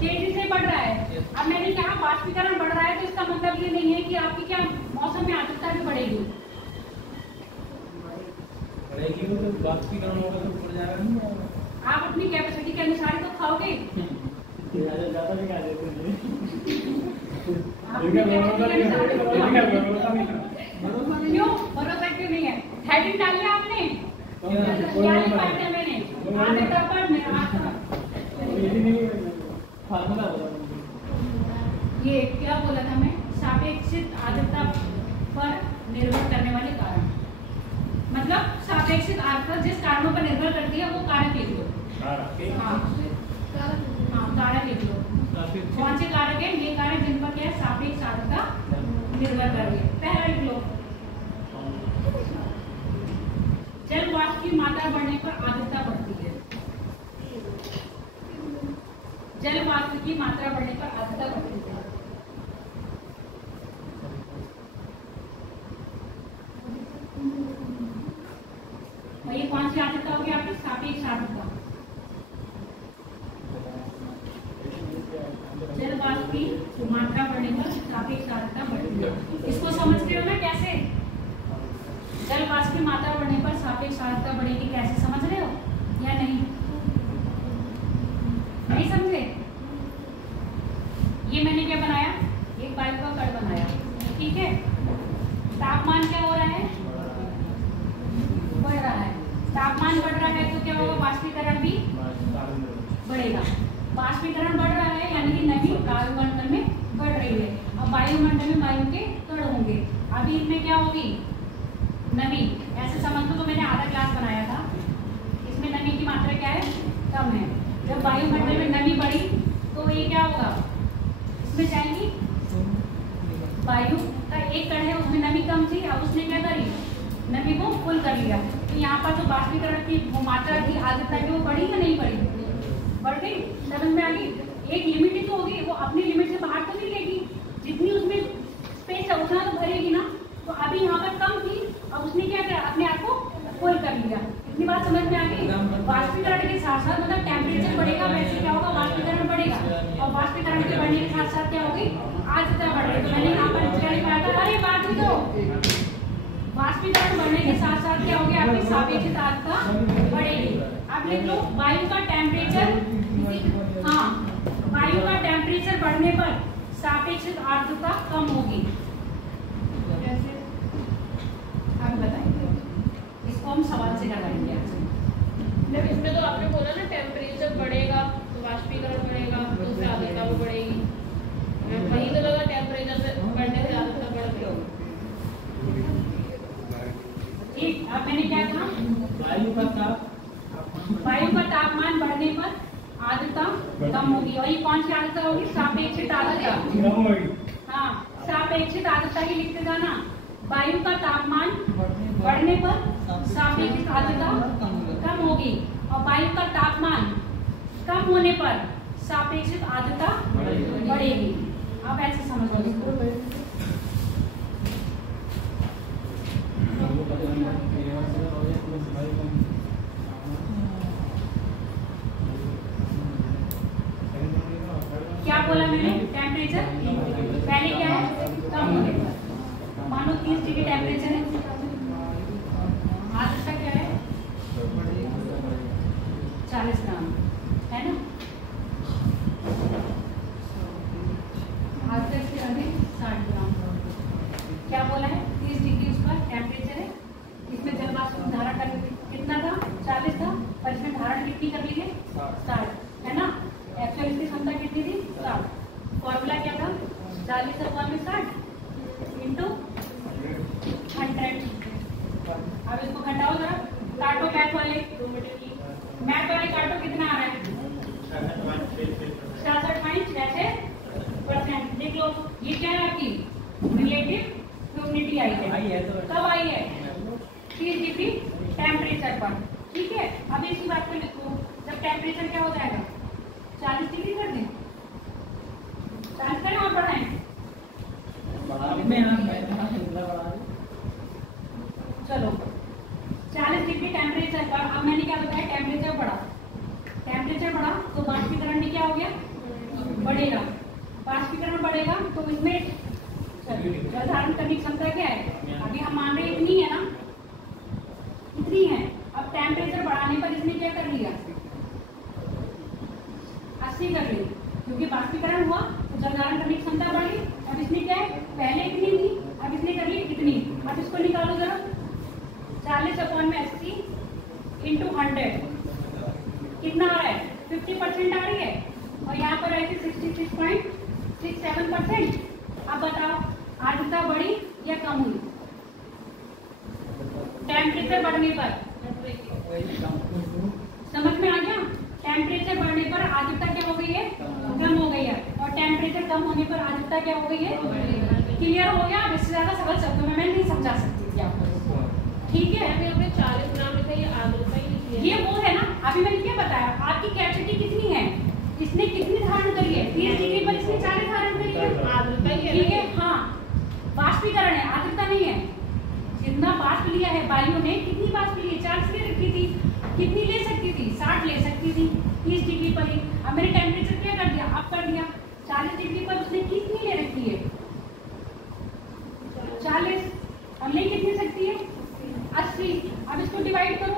तेजी से बढ़ रहा है। अब मैंने कहा वाष्पीकरण बढ़ रहा है तो इसका मतलब ये नहीं है कि आपकी क्या मौसम में आर्द्रता भी बढ़ेगी। तो वाष्पीकरण होगा तो बढ़ जाएगा नहीं। आप अपनी कैपेसिटी के अनुसार तो खाओगे। ज्यादा भी खा लेते हैं। क्यों भरोसा क्यों नहीं है? हेडिंग डाली आपने, क्या लिखा है मैंने? आर्द्रता पर ये क्या बोला था मैं, सापेक्षित आर्द्रता पर निर्भर करने वाले कारण, मतलब सापेक्षित आर्द्रता जिस कारणों पर निर्भर करती है वो कारक लिख लो। हाँ कारक लिख लो। कौन से कारक है? ये कारक जिन पर क्या है सापेक्ष आर्द्रता निर्भर कर रही है। पहला लिख लो, जल वाष्प की मात्रा बढ़ने पर आर्द्रता बढ़ती है। जल वाष्प की मात्रा बढ़ने पर आर्द्रता बढ़ती है। और ये कौन सी आर्द्रता होगी आपकी? सापेक्ष आर्द्रता। जल वाष्प की मात्रा बढ़ने पर सापेक्ष आर्द्रता बढ़ती है। इसको समझ रहे हो ना कैसे? जल वाष्प की मात्रा बढ़ने पर सापेक्ष आर्द्रता बढ़ेगी, कैसे समझ रहे हो या नहीं? नहीं समझे? ये मैंने क्या बनाया, एक वायु का कण बनाया, ठीक है। तापमान क्या हो रहा है? बढ़ रहा है। तापमान बढ़ रहा है तो क्या होगा? वाष्पीकरण भी बढ़ेगा। वाष्पीकरण बढ़ रहा है यानी कि नमी वायुमंडल में बढ़ रही है। अब वायुमंडल में वायु के कण होंगे, अभी इनमें क्या होगी? नमी। ऐसे समझ लो तो मैंने आधा ग्लास बनाया था, इसमें नमी की मात्रा क्या है? कम है। जब वायुमंडल में नमी बढ़ी तो ये क्या होगा? इसमें जाएंगी वायु का एक कण है, उसमें नमी कम थी, अब उसने क्या करी? नमी को फुल कर लिया। तो यहाँ पर जो वाष्पीकरण की वो मात्रा थी आर्द्रता की, वो बढ़ी या नहीं बढ़ी? बढ़ गई। समझ में आ गई? एक लिमिट ही तो होगी, वो अपनी लिमिट से बाहर तो नहीं लेगी, जितनी उसमें स्पेस है उतना तो भरेगी ना। तो अभी यहाँ पर कम थी, अब उसने क्या किया? अपने आप को फुल कर लिया। इतनी बात समझ में आ गई? वाष्पीकरण के साथ साथ मतलब टेम्परेचर बढ़ेगा, वैसे क्या होगा? वाष्पीकरण बढ़ेगा, और वाष्पीकरण के बढ़ने के साथ साथ क्या होगी? आर्द्रता बढ़ रही। तो मैंने यहाँ पर क्या लिखा था? अरे बात भी दो, वाष्पीकरण बढ़ने साथ क्या हो गया आपकी सापेक्षिक आर्द्रता बढ़ेगी। अब लिख लो वायु का टेम्परेचर, हाँ वायु का टेम्परेचर बढ़ने पर सापेक्षिक आर्द्रता कम होगी। जैसे आप बताइए, इसको हम सवाल से लगाएंगे आपसे। जब इसमें तो आपने बोला ना टेम्परेचर बढ़ेगा तो वाष्पीकरण बढ़ेगा तो उससे आर्द्रता भी बढ़ेगी। वही तो लगा टेम्परेचर से बढ़ने से आर्द्रता बढ़ गई। ठीक, अब मैंने क्या कहा, वायु वायु का ताप का तापमान बढ़ने पर आर्द्रता कम होगी। और ये कौन सी आर्द्रता होगी? सापेक्षिक आर्द्रता। कम होगी। हाँ, सापेक्षिक आर्द्रता की लिखते जाना। वायु का तापमान बढ़ने पर सापेक्षिक आर्द्रता कम होगी और वायु का तापमान कम होने पर सापेक्षिक आर्द्रता बढ़ेगी। अब ऐसे समझो इसको। क्या बोला मैंने? टेम्परेचर पहले क्या है? कम होने पर। मानो 30 डिग्री टेम्परेचर है, आर्द्रता क्या है? 40 ग्राम, है ना? आर्द्रता से अधिक 60 ग्राम। क्या बोला है? 30 डिग्री उसका टेम्परेचर है। इसमें जल वाष्प धारण कर कितना था? 40 था, पर इसमें धारण कितनी कर ली है? 60, है ना? एक्चुअल इसकी क्षमता कितनी थी? 60। फॉर्मूला क्या था? 40/60 इंटू 100। अब इसको घटाओ जरा, काटो मैथ वाले, मैथ वाले काटो, कितना आ रहा है? 66.66%। देख लो, ये क्या है आपकी रिलेटिव ह्यूमिडिटी आई है। कब आई है? 30 डिग्री टेम्परेचर पर। ठीक है, अब इसी बात को लिखो, जब टेम्परेचर क्या हो जाएगा? 40 डिग्री कर दें, ट्रांसफर और बढ़ाएं। चलो 40 डिग्री टेम्परेचर पर, अब मैंने क्या बताया? टेम्परेचर बढ़ा, टेम्परेचर बढ़ा तो वाष्पीकरण भी क्या हो गया? बढ़ेगा। वाष्पीकरण बढ़ेगा तो इसमें जल धारण करने की क्षमता क्या है? अभी हम मान रहे इतनी है ना, इतनी है। अब टेम्परेचर बढ़ाने पर इसने क्या कर लिया? 80 कर ली, क्योंकि वाष्पीकरण हुआ तो जल धारण करने की क्षमता बढ़ी। अब इसने क्या है? पहले इतनी थी, अब इसने कर ली इतनी। अब इसको निकालो जरा, 40/80 इंटू 100 कितना आ रहा है? 50% आ रही है, और यहाँ पर आई थी 66.67%। अब बताओ आर्द्रता बढ़ी या कम हुई? टेम्परेचर बढ़ने पर, समझ में आ गया? टेम्परेचर बढ़ने पर आर्द्रता क्या हो गई है? कम हो गई है। और टेम्परेचर कम होने पर आर्द्रता क्या हो गई है? क्लियर हो गया? इससे ज्यादा सरल शब्दों में मैं नहीं समझा सकती थी आपको। ठीक है, अभी हमने 40 ग्राम लिखा, ये आर्द्रता ही लिखी है। ये वो है ना, अभी मैंने क्या बताया? आपकी कैपेसिटी कितनी है? इसने कितनी धारण करी है? 30 डिग्री पर इसने 40 धारण करी है। आर्द्रता ही है। ठीक है, हाँ वाष्पीकरण है, आर्द्रता नहीं है। जितना वाष्प लिया है वायु ने, कितनी वाष्प ली? 40 ले रखी थी, कितनी ले सकती थी? 60 ले सकती थी 30 डिग्री पर ही। अब मैंने टेम्परेचर क्या कर दिया? अप कर दिया। 40 डिग्री पर उसने कितनी ले रखी है? 40। और ले कितनी सकती है? 80। अब इसको डिवाइड करो,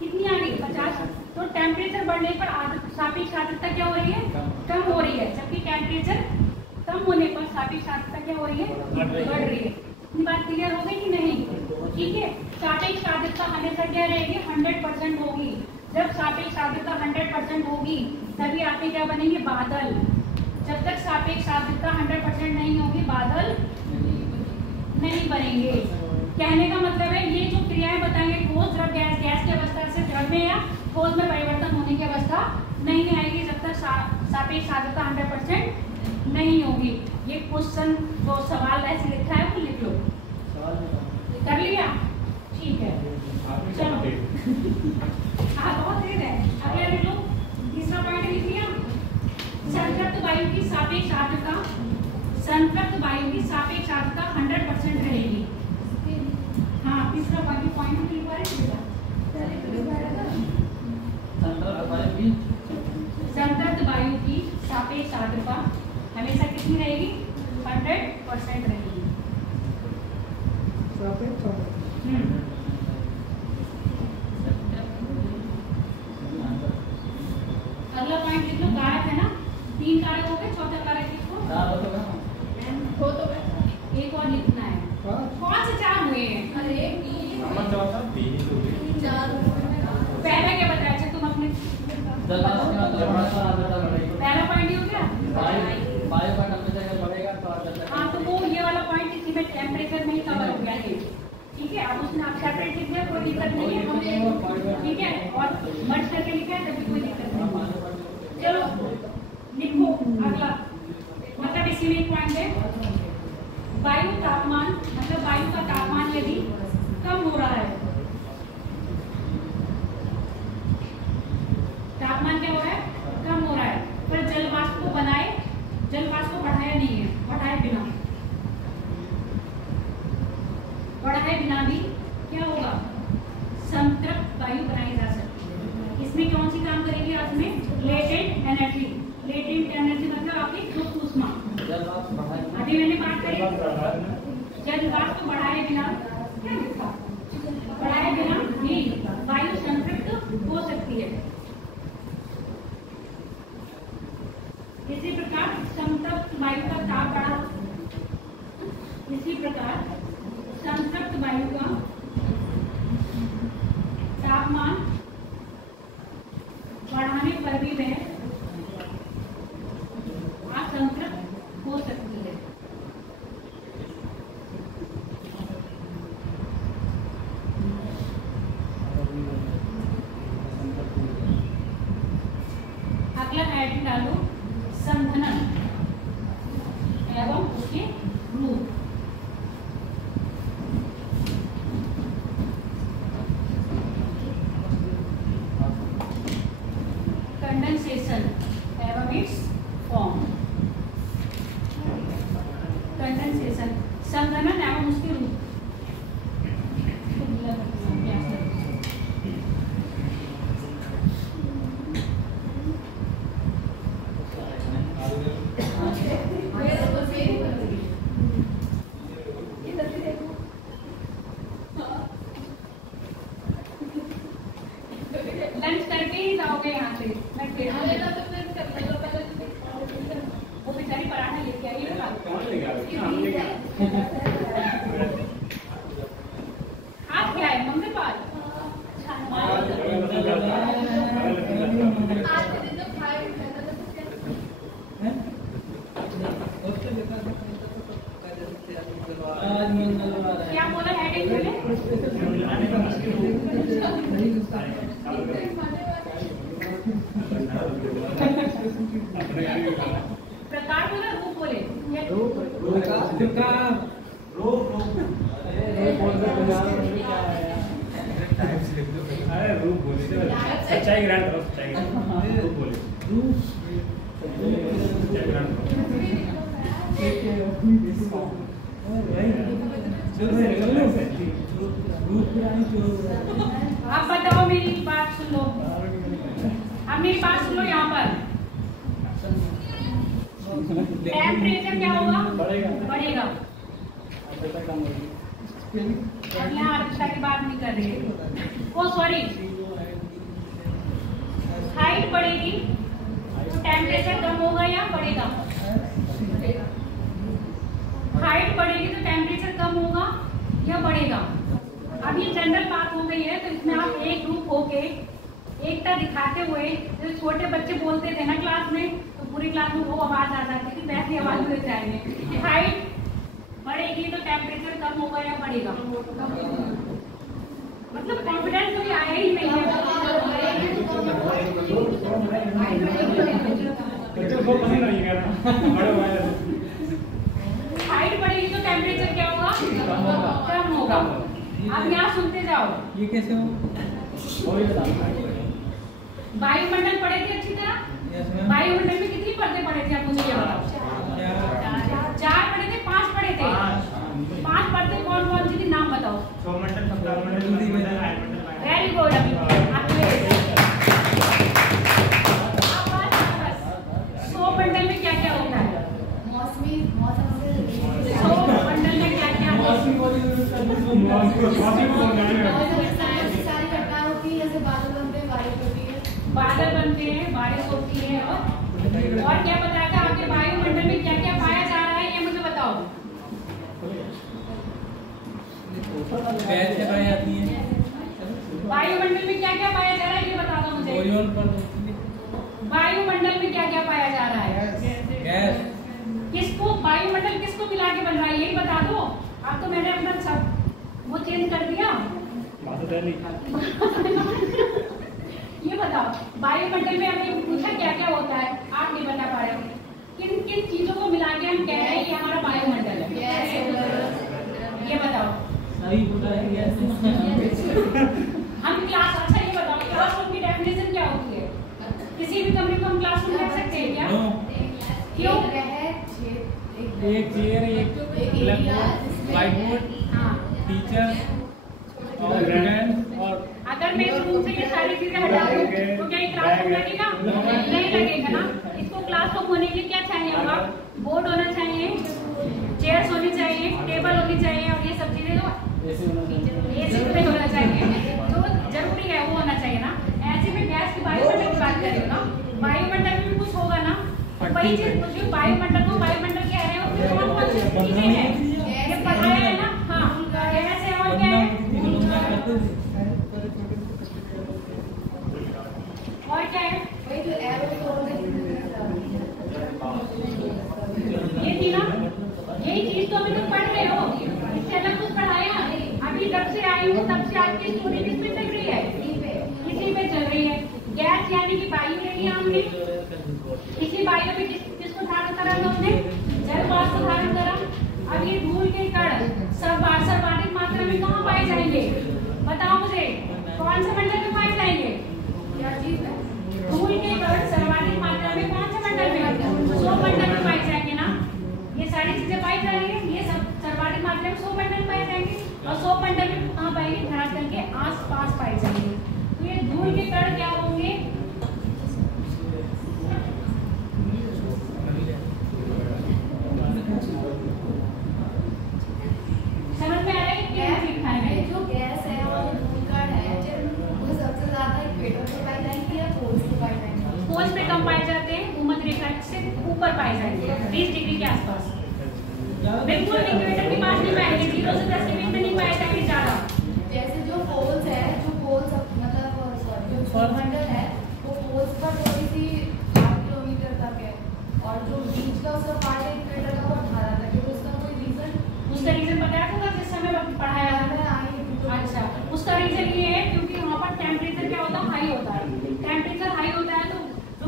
कितनी आ गई? 50। तो टेम्परेचर बढ़ने पर सापेक्ष आर्द्रता क्या हो रही है? कम हो रही है, जबकि टेम्परेचर कम होने पर सापेक्ष आर्द्रता क्या हो रही है? बढ़ रही है। इतनी बात क्लियर हो गई कि नहीं? ठीक है, सापेक्ष आर्द्रता हमेशा क्या रहेगी? 100% होगी। जब सापेक्ष आर्द्रता 100% होगी तभी आपके क्या बनेंगे? बादल। जब तक सापेक्ष आर्द्रता 100% नहीं होगी, बादल नहीं बनेंगे। कहने का मतलब है ये जो क्रियाएं बताएंगे, ठोस द्रव गैस, गैस की अवस्था से द्रव में या ठोस में परिवर्तन होने की अवस्था नहीं आएगी जब तक सापेक्ष आर्द्रता 100% नहीं होगी। ये क्वेश्चन जो सवाल ऐसे लिखा है वो लिख लो। कर लिया? ठीक है, चलो बहुत देर है। अगला लिख लो, तीसरा पॉइंट लिख लिया। संतृप्त वायु की सापेक्ष आर्द्रता, संतृप्त वायु की सापेक्ष आर्द्रता 100% रहेगी। हाँ, तीसरा पॉइंट लिखवा रहे संतृप्त वायु की सापेक्ष आर्द्रता हमेशा कितनी रहेगी? 100% रहेगी। लिखना है। कौन से 4 हुए हैं? अरे पहला क्या बताया? अच्छा तुम अपने पहला पॉइंट ही हो गया। हाँ तो वो ये वाला पॉइंट इसी में टेम्परेचर में ही कवर हो गया ये, ठीक है। अब उसने आप सेपरेट लिख दिया, कोई दिक्कत नहीं है, ठीक है। और मर्ज करके लिखा है तभी कोई दिक्कत नहीं। चलो लिखो अगला, मतलब इसी में एक पॉइंट है, वायु तापमान, मतलब वायु का तापमान यदि कम हो रहा है, तापमान क्या हो रहा है? कम हो रहा है, पर जल वाष्प को बनाए, जल वाष्प को बढ़ाया नहीं है, बढ़ाए बिना भी क्या होगा? संतृप्त वायु बनाई जा सकती है। इसमें कौन सी काम करेगी? आज में लेटेंट एनर्जी। लेटेंट एनर्जी मतलब आपकी गुप्त ऊष्मा। अभी मैंने बात करी जल वाष्प को बढ़ाए बिना, क्या लिखा? बढ़ाए बिना भी वायु संतृप्त हो सकती है। इसी प्रकार संतृप्त वायु का ताप बढ़ा, इसी प्रकार संतृप्त वायु का तापमान बढ़ाने पर भी वह असंतृप्त हो सकती है। अगला हेडिंग डालो, संघनन एवं उसके रूप। कंडेंसेशन एवं इट्स फॉर्म। कंडेंसेशन, संघनन एवं उसके रूप। लंच करके ही जाओगे यहाँ से। मैं वो बेचारी पराठा लेके आई है ना। आज क्या है? मम्मी पाल। क्या बोला हेडिंग बोले? प्रकार बोला, रूप बोले? सच्चाई ग्रांट करो, सच्चाई रूप बोले। अब बताओ, मेरी बात सुन लो, अब मेरी बात सुन लो। यहाँ पर टेम्परेचर क्या होगा? बढ़ेगा। अब यहाँ आर्द्रता की बात नहीं कर रही, ओ सॉरी, हाइट बढ़ेगी तो टेम्परेचर कम होगा या बढ़ेगा? हाइट बढ़ेगी तो टेम्परेचर कम होगा या बढ़ेगा? अब ये जनरल बात हो गई है, तो इसमें आप एक ग्रुप होके एकता दिखाते हुए, जैसे छोटे बच्चे बोलते थे ना क्लास में, तो पूरी क्लास में वो आवाज आ जाती थी, वैसी आवाज में जाएंगे। हाइट बढ़ेगी तो टेम्परेचर कम होगा या बढ़ेगा? मतलब कॉन्फिडेंस तो आया ही नहीं है। हाइट बढ़ेगी तो टेम्परेचर क्या होगा? कम होगा। अब यहाँ सुनते जाओ, ये कैसे हो? वायुमंडल पढ़े थे अच्छी तरह? वायुमंडल में कितनी परतें पढ़े थे आप मुझे ये बताओ? 4 पढ़े थे, 5 पढ़े थे? 5 परतें कौन कौन सी थी, नाम बताओ। Very good. अभी सौमंडल में क्या क्या होता है? मौसमी मौसम से सौमंडल में क्या क्या होता है? सारी घटना होती है, जैसे बादल बनते हैं, बारिश होती है। बादल बनते हैं, बारिश होती है, और क्या बताया था आपके? वायुमंडल में क्या क्या पाया जा रहा है, ये मुझे बताओ। गैस क्या पाई जाती है? वायुमंडल में क्या क्या पाया जा रहा है ये बता दो मुझे। ओजोन पर वायुमंडल में क्या क्या पाया जा रहा है? गैस। किसको वायुमंडल किसको मिला के बन रहा है यही बता दो। अब तो मैंने अपना सब वो चेंज कर दिया। ये बताओ वायुमंडल में हमने पूछा क्या क्या होता है, आप नहीं बता पा रहे हो। किन किन चीजों को मिला के हम कह रहे हैं कि हमारा वायुमंडल है, ये बताओ। सही बोला है गैस। हम क्लास, अच्छा ये बताओ क्लासरूम की डेफिनेशन क्या होती है? किसी भी कमरे को हम क्लासरूम कह सकते हैं क्या? क्यों? एक चेयर, एक ब्लैकबोर्ड, व्हाइट बोर्ड, हाँ। टीचर और स्टूडेंट और अगर मैं इस रूम से ये सारी चीजें हटा दूं तो क्या ये क्लासरूम लगेगा? नहीं लगेगा ना। इसको क्लासरूम होने के लिए क्या चाहिए होगा? बोर्ड होना चाहिए, चेयर्स होनी चाहिए, टेबल होनी चाहिए और ये सब चीजें तो एसी में होना चाहिए, जो जरूरी है वो होना चाहिए ना। ऐसे में गैस की वायुमंडल की बात कर रहे हो ना, वायुमंडल में भी कुछ होगा ना। वही चीज पूछ रही हूँ, वायुमंडल को वायुमंडल कह रहे हो, उसमें कौन कौन सी चीजें हैं ये पढ़ाया है ना। हाँ, गैस है और क्या है और क्या है? वही जो एरोसोल ये थी ना, यही चीज तो अभी तुम पढ़ रहे हो, इससे अलग कुछ पढ़ाया? अभी जब से आई हूँ तब से आपकी स्टोरी किस पे चल रही है? इसी पे चल रही है। गैस यानी कि वायु ले लिया हमने, इसी वायु में किसको धारण करा हमने? जल वाष्प को धारण करा। अब ये धूल के कण सर्वाधिक मात्रा में कहाँ पाए जाएंगे? बताओ मुझे, कौन से मंडल में पाए जाएंगे? क्या चीज है? धूल के कण सर्वाधिक मात्रा में कौन से मंडल में? सौर मंडल में पाए जाएंगे ना। ये सारी चीजें पाई जाएंगी, ये सब सर्वाधिक मात्रा में सौर मंडल में पाए जाएंगे और सौर मंडल में कहाँ पाएंगे? धरातल के आसपास पाए जाएंगे। तो ये धूल के कण क्या होंगे? समझ में आ रहा है कि लिखा है? जो गैस है और धूल कण है वो सबसे ज्यादा इक्वेटर पे पाई जाएंगी या पोल्स पे पाई जाएंगी? पोल्स पे कम पाए जाते हैं, भूमध्य रेखा से ऊपर पाए जाएंगे 20 डिग्री के आसपास। बिल्कुल इक्वेटर के पास नहीं पाएंगे, 0 से 10 के बीच में नहीं पाए जाएंगे ज्यादा। जैसे जो पोल्स है, जो पोल्स मतलब सॉरी जो सौरमंडल है वो पोल्स पर थोड़ी सी 8 किलोमीटर तक है और जो बीच का उसका पार्ट है इक्वेटर का वो 18 तक है। तो उसका कोई रीजन? उसका रीजन पता है जिस समय पढ़ाया था? अच्छा, उसका रीजन ये है क्योंकि वहाँ पर टेम्परेचर क्या होता है? हाई होता है। टेम्परेचर हाई होता है तो जो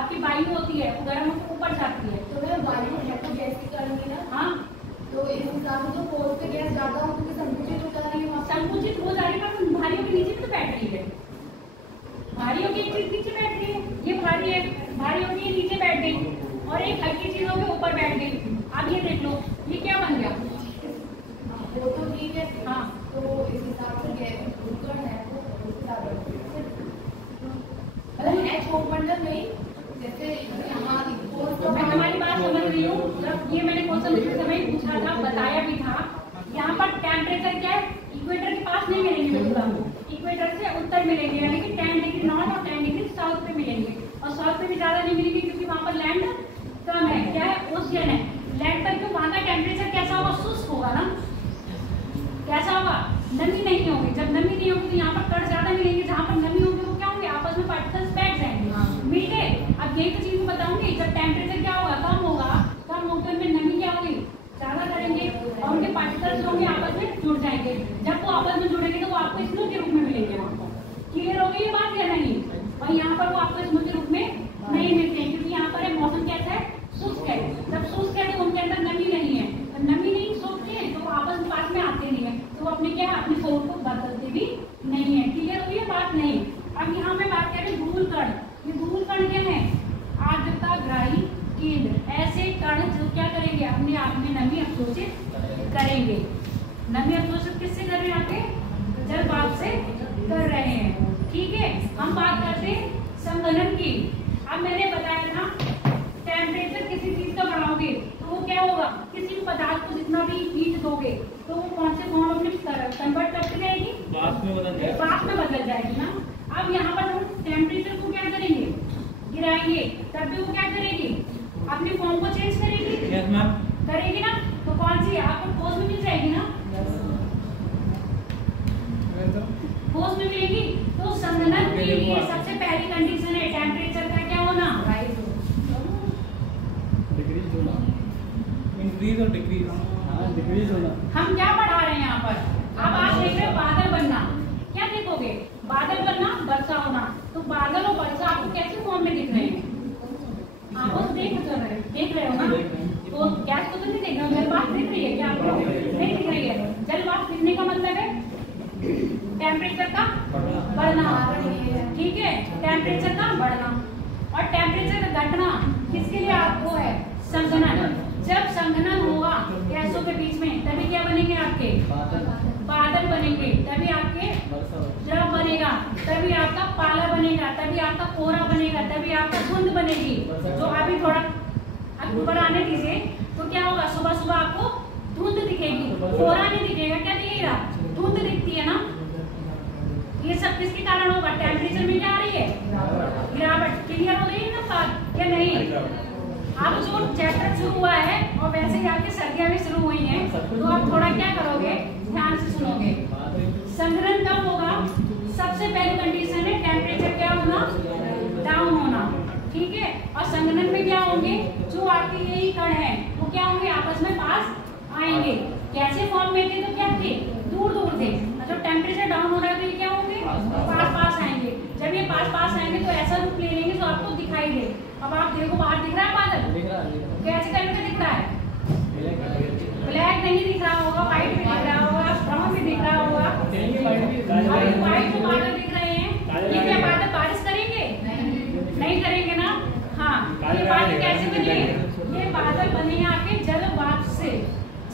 आपकी वायु होती है वो गर्म होकर ऊपर जाती है। तो मैं वायु है तो गैस की करेंगे ना। हाँ, तो इस हिसाब से तो पोल्स पे गैस ज्यादा हो क्योंकि संकुचित हो जा रही है वहाँ पे। संकुचित हो जा रही है पर भारियों के नीचे भी तो बैठ रही है। भारियों की एक चीज नीचे बैठ रही है, ये भारी है, भारियों की नीचे बैठ गई और एक हल्की चीजों के ऊपर बैठ गई। अब ये देख लो ये क्या बन गया? वो तो ठीक है। हाँ, तो इस हिसाब से गैस धूल कण है वो उससे ज्यादा मतलब है सौरमंडल में। जैसे यहाँ पोल्स मैं हमारी बात समझ रही हूँ। जब ये मैंने क्वेश्चन लिखते समय पूछा था, बताया भी था, यहाँ पर टेम्परेचर क्या है? इक्वेटर के पास नहीं मिलेंगे बिल्कुल हमको, इक्वेटर से उत्तर मिलेंगे यानी कि 10 डिग्री नॉर्थ और 10 डिग्री साउथ पे मिलेंगे और साउथ पे भी ज्यादा नहीं मिलेंगे क्योंकि वहाँ पर लैंड कम है। क्या है? ओशियन है। लैंड पर क्यों? वहाँ का टेम्परेचर कैसा होगा? शुष्क होगा ना। कैसा होगा? नमी नहीं होगी। जब नमी नहीं होगी तो यहाँ पर कण ज्यादा मिलेंगे, जहाँ पर नमी होगी वो क्या होंगे? आपस में पार्टिकल्स बैठ जाएंगे, मिल गए। अब यही तो चीज बताऊंगी, जब टेम्परेचर क्या होगा? कम होगा, कम होकर में नमी क्या होगी? ज्यादा करेंगे और उनके पार्टिकल्स होंगे आपस में जुड़ जाएंगे। जब वो आपस में जुड़ेंगे तो वो आपको स्नो के रूप में मिलेंगे। वहाँ क्लियर हो गई ये बात या नहीं? और यहाँ पर वो आपको स्नो के रूप में नहीं मिलते हैं क्योंकि यहाँ पर मौसम कैसा है? शुष्क है। जब शुष्क है तो उनके अंदर नमी नहीं है, नमी नहीं सोखते हैं तो वो आपस में पास में आते नहीं है, तो वो अपने क्या है? अपनी सोच को बदलते भी नहीं है। क्लियर हुई है बात? नहीं। अब यहाँ पे बात करें धूल कण। ये धूल कण क्या है? आर्द्रता ग्राही केंद्र। ऐसे कण जो क्या करेंगे? अपने आप में नमी अवशोषित करेंगे। नमी अवशोषित किससे कर रहे हैं? आपके जल वाष्प से कर रहे हैं। ठीक है, हम बात करते हैं संघनन की। अब मैंने बताया था टेम्परेचर किसी चीज का बढ़ाओगे तो वो क्या होगा? किसी भी पदार्थ को जितना भी हीट दोगे तो वो कौन से फॉर्म में कन्वर्ट करती जाएगी? वाष्प में बदल जाएगी ना। अब यहाँ पर हम टेम्परेचर को क्या करेंगे? गिराएंगे, तब भी वो क्या करेगी? अपने फॉर्म को चेंज करेगी। Yes ma'am. करेगी ना। तो कौन सी? आपको ठोस में मिल जाएगी ना। ये सबसे पहली कंडीशन है टेम्परेचर का क्या होना, राइज हो। डिक्रीज होना, इंक्रीज और डिक्रीज। हाँ, डिक्रीज होना। हम क्या पढ़ा रहे हैं यहाँ पर? अब आप देख रहे हो बादल बनना, क्या देखोगे? बादल बनना, वर्षा होना। तो बादल और वर्षा आपको कैसे फॉर्म में दिख रहे हैं? आपको तो देख रहे हो ना? तो गैस को तो नहीं देख रहे हो, जल वाष्प दिख रही है क्या आपको? नहीं दिख रही है। जल वाष्प दिखने का मतलब है टेम्परेचर का बढ़ना, ठीक है, टेम्परेचर का बढ़ना। और टेम्परेचर का घटना किसके लिए आपको है? संघनन। जब संघनन होगा गैसों के बीच में तभी क्या बनेंगे आपके? बादल बनेंगे, तभी आपके द्रव बनेगा, तभी आपका पाला बनेगा, तभी आपका कोहरा बनेगा, तभी आपका धुंध बनेगी। तो अभी थोड़ा अक्टूबर आने दीजिए, तो क्या होगा? सुबह सुबह आपको धुंध दिखेगी, कोहरा नहीं दिखेगा। क्या दिखेगा? धुंध दिखती है ना। ये सब किसके कारण होगा? टेम्परेचर में क्या आ रही है? गिरावट। क्लियर हो गई है ना बात या नहीं? अब जो चैप्टर शुरू हुआ है और वैसे ही आपकी सर्दियां भी शुरू हुई हैं, तो आप थोड़ा क्या करोगे? ध्यान से सुनोगे। संघनन कब होगा? सबसे पहली कंडीशन है टेम्परेचर क्या होना? डाउन होना, ठीक है। और संघनन में क्या होंगे? जो आपके यही कण है वो क्या होंगे? आपस में पास आएंगे। कैसे फॉर्म में थे? तो क्या थे? दूर दूर थे। जब टेम्परेचर डाउन हो रहा है तो ये क्या होंगे? पास पास आएंगे। जब ये पास पास आएंगे तो ऐसा रूप ले लेंगे जो आपको दिखाई दे। अब आप देखो, बाहर दिख रहा है बादल? कैसे कलर का दिख रहा है? ब्लैक नहीं दिख रहा होगा, व्हाइट भी दिख रहा होगा, ब्राउन भी दिख रहा होगा। व्हाइट जो बादल दिख रहे हैं, ये क्या बादल बारिश करेंगे? नहीं करेंगे ना। हाँ, ये बादल कैसे बने? ये बादल बने आपके जल वाष्प से।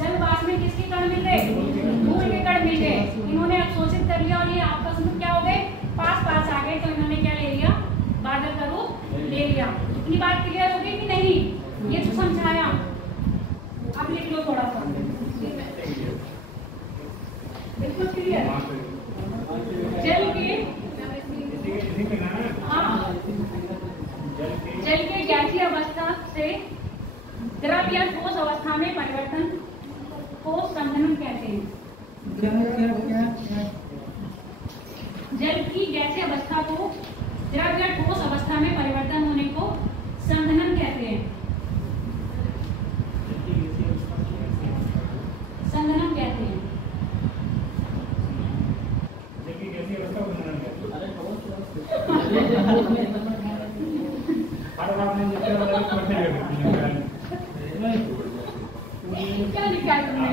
जल वाष्प में किसके कण मिल गए? धूल के कण मिल गए। इन्होंने अवशोषित कर लिया और ये आपस में क्या हो गए? पास पास आ गए। तो इन्होंने क्या ले लिया? बादल का रूप ले लिया। इतनी बात क्लियर हो गई कि नहीं? ये तो समझाया। अब लिख लो थोड़ा सा, बिल्कुल क्लियर। जल के जल के गैसीय अवस्था से द्रव या ठोस अवस्था में परिवर्तन को संघनन कहते हैं। जल की गैसीय अवस्था को द्रव या ठोस अवस्था में परिवर्तन होने को संघनन कहते हैं। संघनन कहते हैं। क्या लिखा है तुमने?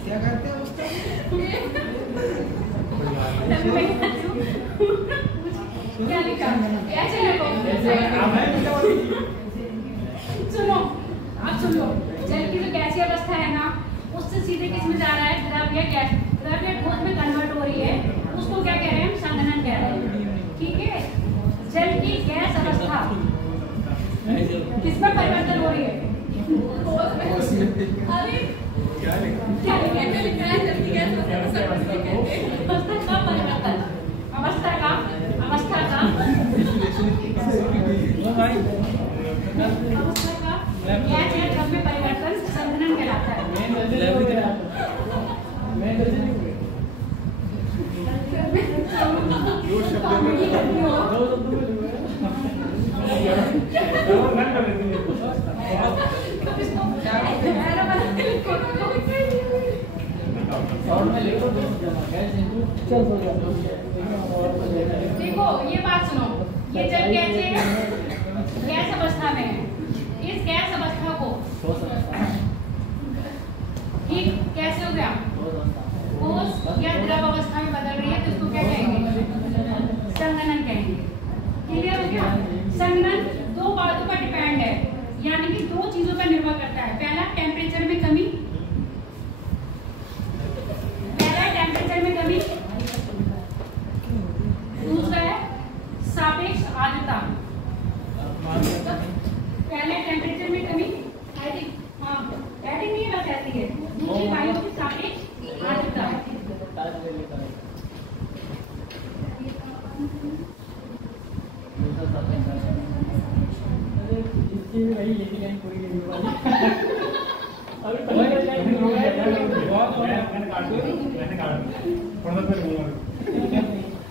क्या करते हैं उसका? क्या लिखा? ऐसे लिखो। सुनो, आप सुन लो। जल की जो गैसीय अवस्था है ना, उससे सीधे किस में जा रहा है? द्रव या गैस। द्रव या ठोस में कन्वर्ट हो रही है, उसको क्या कह रहे हैं? हम संघनन कह रहे हैं, ठीक है। जल की गैस अवस्था किसमें परिवर्तन हो रही है? अरे क्या लिखा है? जल्दी गैस अवस्था का परिवर्तन, अवस्था का गैस या द्रव में परिवर्तन संघनन कहलाता है। देखो, ये बात सुनो। ये जल गैस अवस्था में है। इस गैस अवस्था को ठीक कैसे हो गया? ठोस या द्रव अवस्था में बदल रही है, तो इसको क्या कहेंगे? संघनन कहेंगे। क्लियर हो गया? संघनन दो बातों पर डिपेंड है, यानी कि दो चीजों पर निर्भर करता है। पहला टेम्परेचर में कमी, दूसरा है सापेक्ष आर्द्रता। पहले टेम्परेचर में कमी, हाँ ये वही यही लाइन पूरी नहीं हुई अभी पहले लाइन हो गया बहुत मैंने काट दिया थोड़ा सा फिर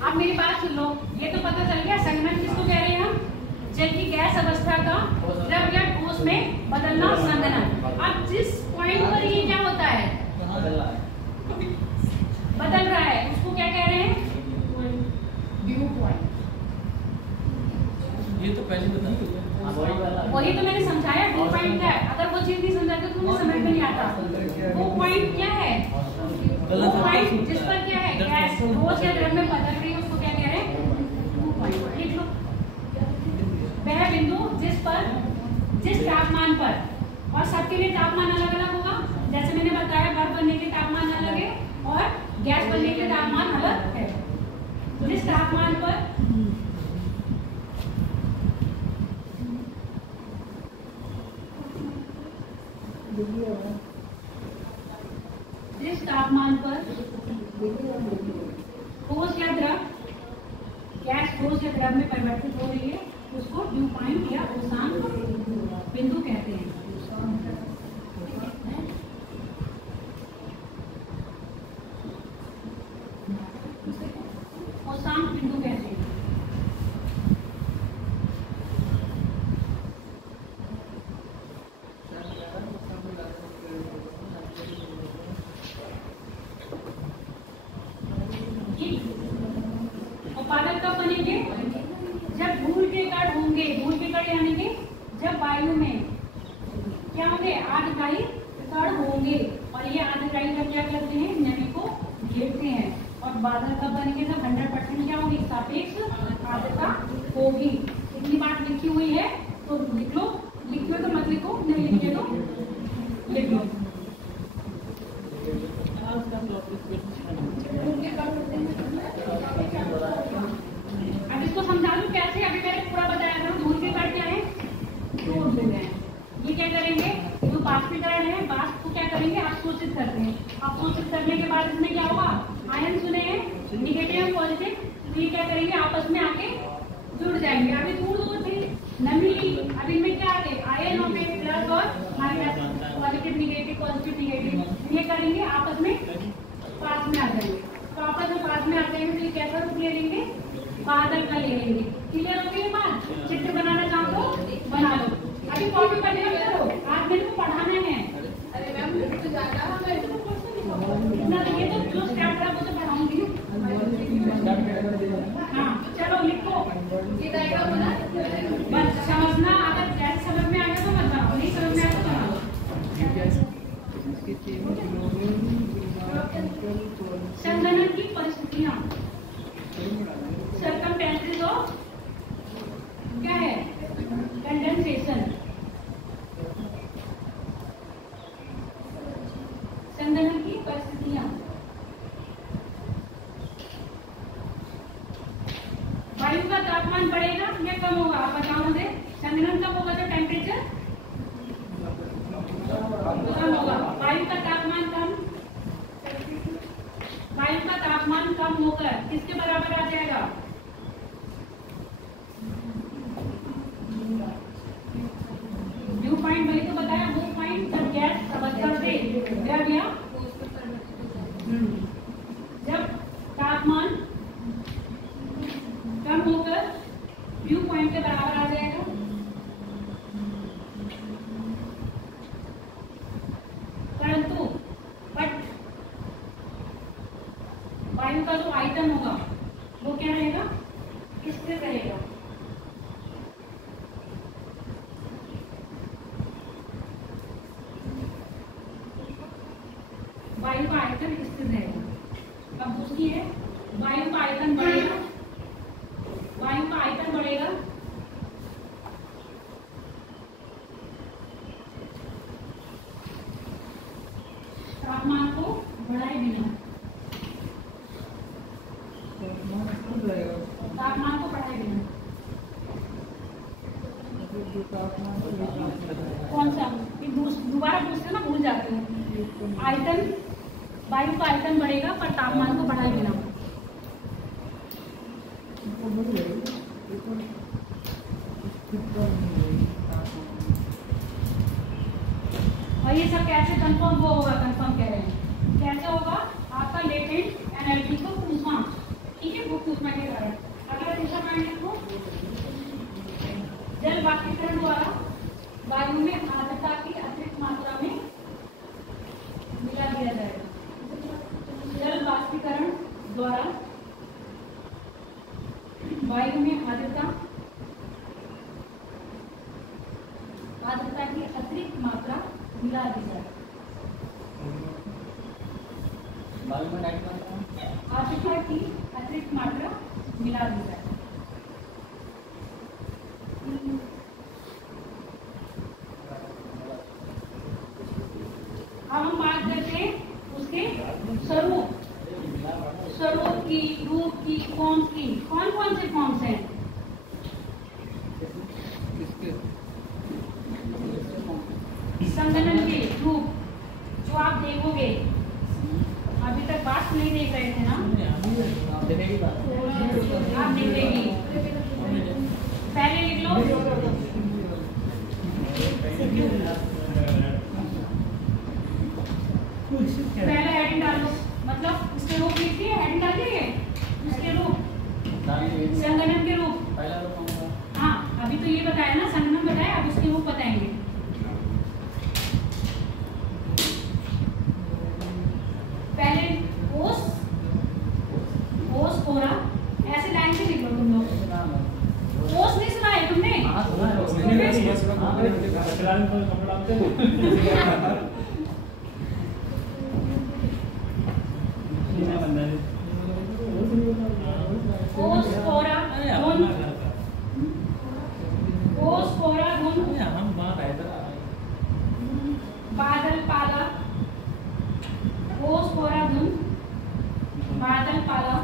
आप मेरी बात सुन लो। ये तो पता चल गया संघनन किसको कह रहे हैं हम? जल की गैस अवस्था का द्रव या ठोस में बदलना संघनन। अब जिस पॉइंट पर ये क्या होता है, बदल रहा है, उसको क्या कह रहे हैं? Due point. ये तो पहले बता वही तो मैंने समझाया ड्यू पॉइंट क्या है। अगर वो चीज नहीं समझाते तो तुम्हें समझ में नहीं आता। वो पॉइंट क्या है? वो पॉइंट जिस पर क्या है गैस ठोस या द्रव में बदल रही है, उसको क्या कह रहे हैं? Due point. लिख लो, वह बिंदु जिस तापमान पर, और सबके लिए तापमान अलग अलग होगा। जैसे मैंने बताया बर्फ बनने के तापमान अलग है और गैस बनने के तापमान अलग है। जिस तापमान पर ठोस या द्रव, गैस ठोस या द्रव में परिवर्तित हो रही है, उसको ड्यू पॉइंट या उष्मांक बिंदु कहते हैं। उष्मांक बिंदु कहते हैं। उत्पादक कब बनेंगे? जब धूल के कण होंगे। धूल के कण यानी कि जब वायु में क्या होंगे? आर्द्रकाई कण होंगे, और ये आर्द्रकाई कण क्या करते हैं? नमी को घेरते हैं। और बादल कब बनेंगे? जब 100% क्या होगी? सापेक्ष आर्द्रता होगी। इतनी बात लिखी हुई है तो लिख लो। लिख लो तो मत लिखो, नहीं लिखे तो लिख लो। अब इसको समझा लूं कैसे? अभी मैंने पूरा बताया था। धूल के कण क्या है? दो धूल हैं। ये क्या करेंगे? जो बाष्पीकरण है, वाष्प को क्या करेंगे? अवशोषित करते हैं। अवशोषित करने के बाद इसमें क्या होगा? आयन सुने हैं, निगेटिव और पॉजिटिव, तो ये क्या करेंगे? आपस में आके जुड़ जाएंगे। अभी दूर दूर थे, नमी ली, अभी इनमें क्या आ गए? आयन हो गए, प्लस और minus, positive negative, positive negative. ये करेंगे आपस में पास में आ जाएंगे। तो आपस में पास में आ जाएंगे तो ये कैसा रूप ले लेंगे? बादल का ले लेंगे। क्लियर हो गई बात? चित्र बनाना चाहो तो बना लो। अभी कॉपी करने का करो, आज मेरे को पढ़ाना है। अरे मैम तो ज्यादा इतना तो ये तो जो स्टेप रहा वो तो पढ़ाऊंगी। हाँ चलो लिखो। ये डायग्राम बना बस समझना। अगर जैसे समझ में आ गया तो मत बनाओ, नहीं समझ में आया तो बना लो। संघनन की परिस्थितियां, सर्कमस्टेंसेस ऑफ क्या है? कंडेंसेशन। संघनन की परिस्थितियां, वायु का तापमान बढ़ेगा या कम होगा? आप बताओ मुझे। संघनन कब होगा? जब टेम्परेचर कम होगा। वायु का तापमान कम, वायु का तापमान कम होकर किसके बराबर आ जाएगा? ड्यू पॉइंट वही तो बताया। वो पॉइंट जब गैस अवस्था से द्रव या जब तापमान कम होकर ड्यू पॉइंट के बराबर आ जाएगा। परंतु बट वायु का जो आयतन होगा वो क्या रहेगा? स्थिर रहेगा। वायु का आयतन स्थिर रहेगा। अब दूसरी है वायु का आयतन बढ़ेगा। वायु का आयतन बढ़ेगा तापमान को बढ़ाए बिना। तापमान को बढ़ाए बिना कौन सा? दोबारा पूछते ना, भूल जाते हैं। आयतन, वायु का आयतन बढ़ेगा पर तापमान को बढ़ाए बिना। ये सब कैसे कंफर्म वो होगा, कंफर्म कह रहे हैं कैसे होगा आपका लेटेंट एनर्जी को ऊष्मा, ठीक है, मुक्त ऊष्मा के कारण। अगला दूसरा पॉइंट लिखो, जल वाष्पीकरण द्वारा वायु में आर्द्रता की अतिरिक्त मात्रा में मिला दिया जाएगा। जल वाष्पीकरण द्वारा वायु में आर्द्रता की अतिरिक्त मात्रा मिला दी जाए। आर्द्रता की अतिरिक्त मात्रा मिला दी जाए। अब हम बात करते हैं उसके स्वरूप की, रूप की, फॉर्म की। कौन कौन से फॉर्म्स हैं? संगणन के रूप जो आप देखोगे, अभी तक बात नहीं देख रहे थे ना, आप देखेगी। पहले लिख लो, पहले हेडिंग डालो, मतलब उसके रूप लिखिए, हेडिंग डालिए, उसके रूप, संगणन के रूप। हाँ, अभी तो ये बताया ना, संगणन बताया, अब उसके रूप बताएंगे। पहले ओस, कोरा, ऐसे लाइन से लिख लो तुम लोग। ओस नहीं सुना है तुमने? ओस कोरा धुन, ओस कोरा धुन, बादल पाला, ओस कोरा धुन, बादल पाला,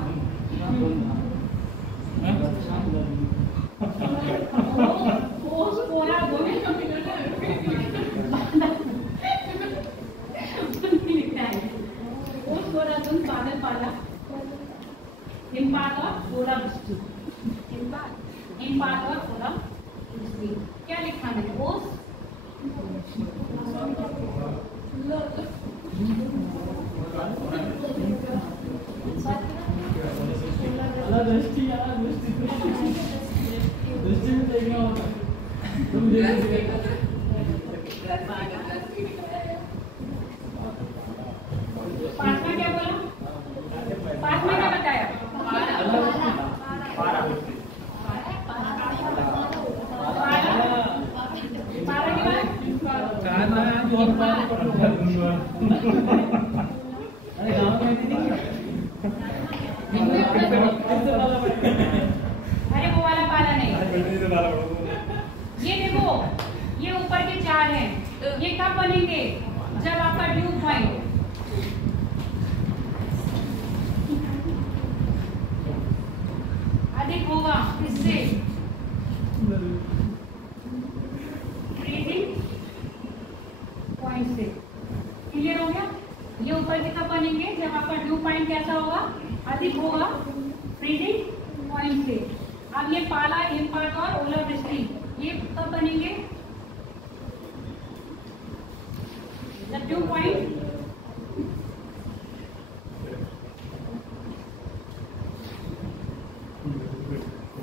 ओस कोरा धुन, लिखता है ओस कोरा धुन, बादल पाला, हिमपात और ओलावृष्टि, हिमपात और ओलावृष्टि। क्या लिखा है? ओस पांचवा क्या बोला? पांचवा क्या बताया? पारा के बाद अरे वो वाला पाला नहीं, ये देखो, ये ऊपर के चार हैं, ये कब बनेंगे? जब आपका ड्यू पॉइंट अधिक होगा, इससे फ्रीजिंग पॉइंट से। क्लियर हो गया? ये ऊपर के कब बनेंगे? जब आपका ड्यू पॉइंट कैसा होगा? अधिक होगा फ्रीजिंग पॉइंट से। अब ये पाला, हिमपात और ओलावृष्टि ये कब बनेंगे? जब ड्यू पॉइंट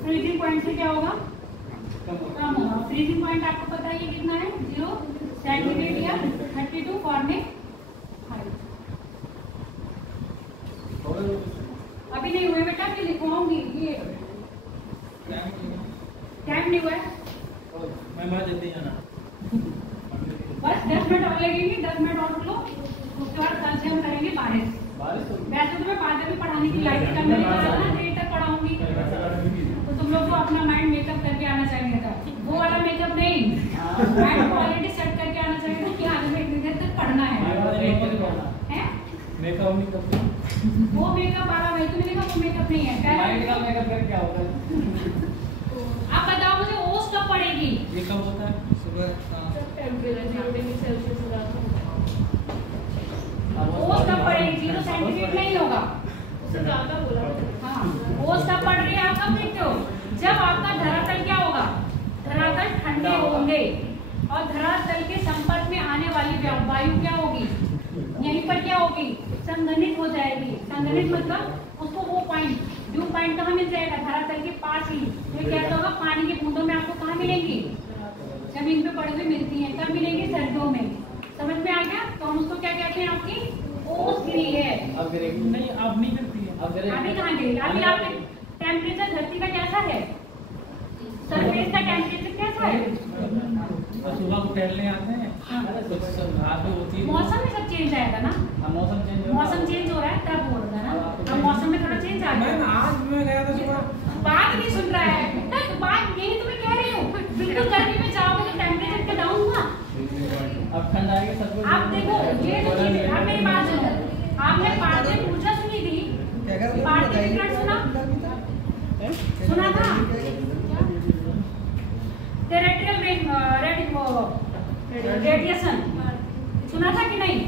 फ्रीजिंग पॉइंट से क्या होगा? कम होगा। फ्रीजिंग पॉइंट आपको पता है ये कितना है? 0 सेंटीग्रेड या 32 फॉरेनहाइट। अभी नहीं हुए बेटा, अभी लिखवाऊंगी। ये टाइम नहीं हुआ है, मैं बात जल्दी जाना। बस 10 मिनट और लगेंगे, 10 मिनट और लो, उसके बाद कल से हम करेंगे बारिश। वैसे तो मैं बाद में पढ़ाने की लाइफ का मैंने कहा ना, देर तक पढ़ाऊंगी, तो तुम लोग को अपना माइंड मेकअप करके आना चाहिए था। वो वाला मेकअप नहीं, माइंड को ऑलरेडी सेट करके आना चाहिए था कि आज हमें इतनी देर तक पढ़ना है। मेकअप नहीं करते, वो मेकअप वाला नहीं, तुमने देखा वो मेकअप नहीं है। माइंड का मेकअप करके क्या होता है? आप बताओ मुझे ओस कब पड़ेगी? ये कब होता है? सुबह टेम्परेचर 0 डिग्री सेल्सियस हो जाता है। ओस कब पड़ेगी? 0 सेंटीग्रेड नहीं होगा, उससे ज्यादा बोला। हाँ, ओस कब पड़ रही है? आप कब देखते हो? जब आपका धरातल क्या होगा? धरातल ठंडे होंगे, और धरातल के संपर्क में आने वाली वायु क्या होगी, यहीं पर क्या होगी, संघनित हो जाएगी। संघनित मतलब उसको वो पॉइंट, ड्यू पॉइंट कहाँ मिल जाएगा, धरातल के पास ही। ये क्या होगा, पानी के बूंदों में आपको कहाँ मिलेंगी, जमीन पे पड़े हुए मिलती हैं। कब मिलेंगी, सर्दियों में। समझ में आ गया। तो हम उसको क्या कहते हैं, आपकी ओस गिरी है। नहीं अब नहीं करती है। अभी कहाँ गिरी, अभी आपके टेम्परेचर धरती का कैसा है, सरफेस का टेम्परेचर कैसा है। और सुबह को टहलने आते हैं, कुछ घास होती है, मौसम में सब चेंज आएगा ना, मौसम चेंज हो रहा है तब हो रहा है ना। अब मौसम में थोड़ा चेंज आ गया। आज मैं गया था सुबह, बात नहीं सुन रहा है, तक बात यही तो मैं कह रही हूँ। बिल्कुल गर्मी में जाओगे तो टेम्परेचर का डाउन हुआ। अब ठंड आएगी सब कुछ। आप देखो ये जो चीज, अब मेरी बात सुनो, आपने पाठ में पूछा सुनी थी, पाठ में विकरण सुना था, रेडिएशन सुना था कि नहीं,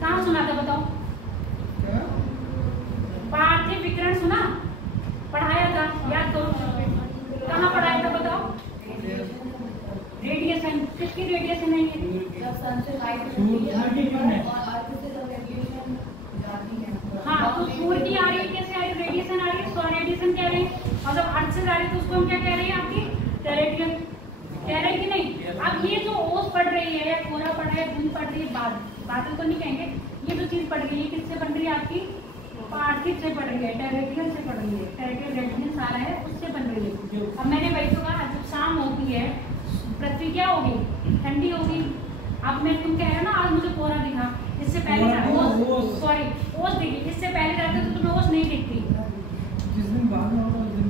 कहाँ सुना था बताओ। पार्थिव विकिरण सुना, पढ़ाया था, याद करो कहाँ पढ़ाया था बताओ। रेडिएशन, किसकी रेडिएशन है ये, जब सन से लाइट मिलती है और अर्थ से जब रेडिएशन जाती है। हाँ, तो सूर्य की आ रही है, कैसे आ रही है, रेडिएशन आ रही है, सौर रेडिएशन कह रहे हैं। और जब अर्थ से आ रही है तो उसको हम क्या कह रहे हैं, आपकी टेरेस्ट्रियल कह रहे हैं कि नहीं। अब ये जो ओस पड़ रही है या कोहरा पड़ रहा है, धुंध पड़ रही है, बादल तो नहीं कहेंगे, ये जो चीज पड़ रही है किससे पड़ रही है, आपकी पार्थिव से पड़ रही है, टेरेस्ट्रियल से पड़ रही है। टेरेस्ट्रियल रेडिएशन आ रहा है उससे बन रही है। अब मैंने वही तो कहा, जब शाम होती है पृथ्वी क्या होगी, ठंडी होगी। अब मैं तुम कह रहे हो ना आज मुझे कोहरा दिखा, इससे पहले ओस, सॉरी ओस दिखी, इससे पहले रहते तो तुम्हें ओस नहीं दिखती। जिस दिन बाद में होगा उस दिन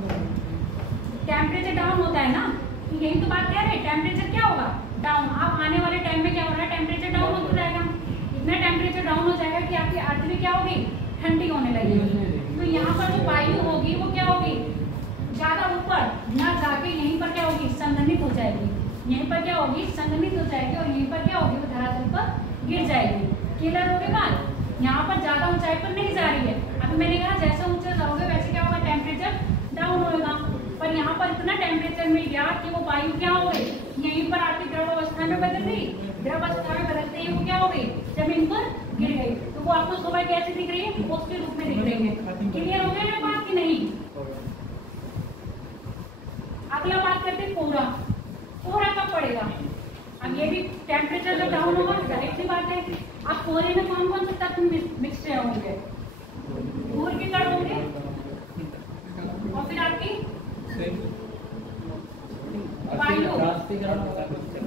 टेम्परेचर डाउन होता है ना, तो यही तो बात कह रहे हैं, टेम्परेचर क्या होगा, डाउन। अब आने वाले टाइम में क्या हो रहा है, टेम्परेचर डाउन होता जाएगा। इतना टेम्परेचर डाउन हो जाएगा कि आपकी अर्थ भी क्या होगी, ठंडी होने लगेगी। तो यहाँ पर जो वायु होगी वो क्या होगी, ज्यादा ऊपर ना जाके यहीं पर क्या होगी, संघनित हो जाएगी। यहीं पर क्या होगी, संघनित हो जाएगी और यहीं पर क्या होगी, वो धरातल पर गिर जाएगी। क्लियर हो गई बात। यहाँ पर ज्यादा ऊंचाई पर नहीं जा रही है। अभी मैंने कहा जैसे ऊंचे जाओगे वैसे क्या होगा, टेम्परेचर डाउन होगा। पर यहाँ पर इतना टेम्परेचर मिल गया कि वो वायु क्या हो गई, यहीं पर आपकी द्रव अवस्था में बदल गई। द्रव अवस्था में बदलते ही वो क्या हो गई, जमीन पर गिर गई। तो वो आपको सुबह कैसे दिख रही है, ओस के रूप में दिख रही है। क्लियर हो गया बात की नहीं। अगला बात करते हैं कोहरा। कोहरा कब पड़ेगा, अब ये भी टेम्परेचर जब डाउन होगा, जाहिर सी बात है। अब कोहरे में कौन कौन से तत्व मिक्स होंगे, धूल के कण होंगे और फिर आपकी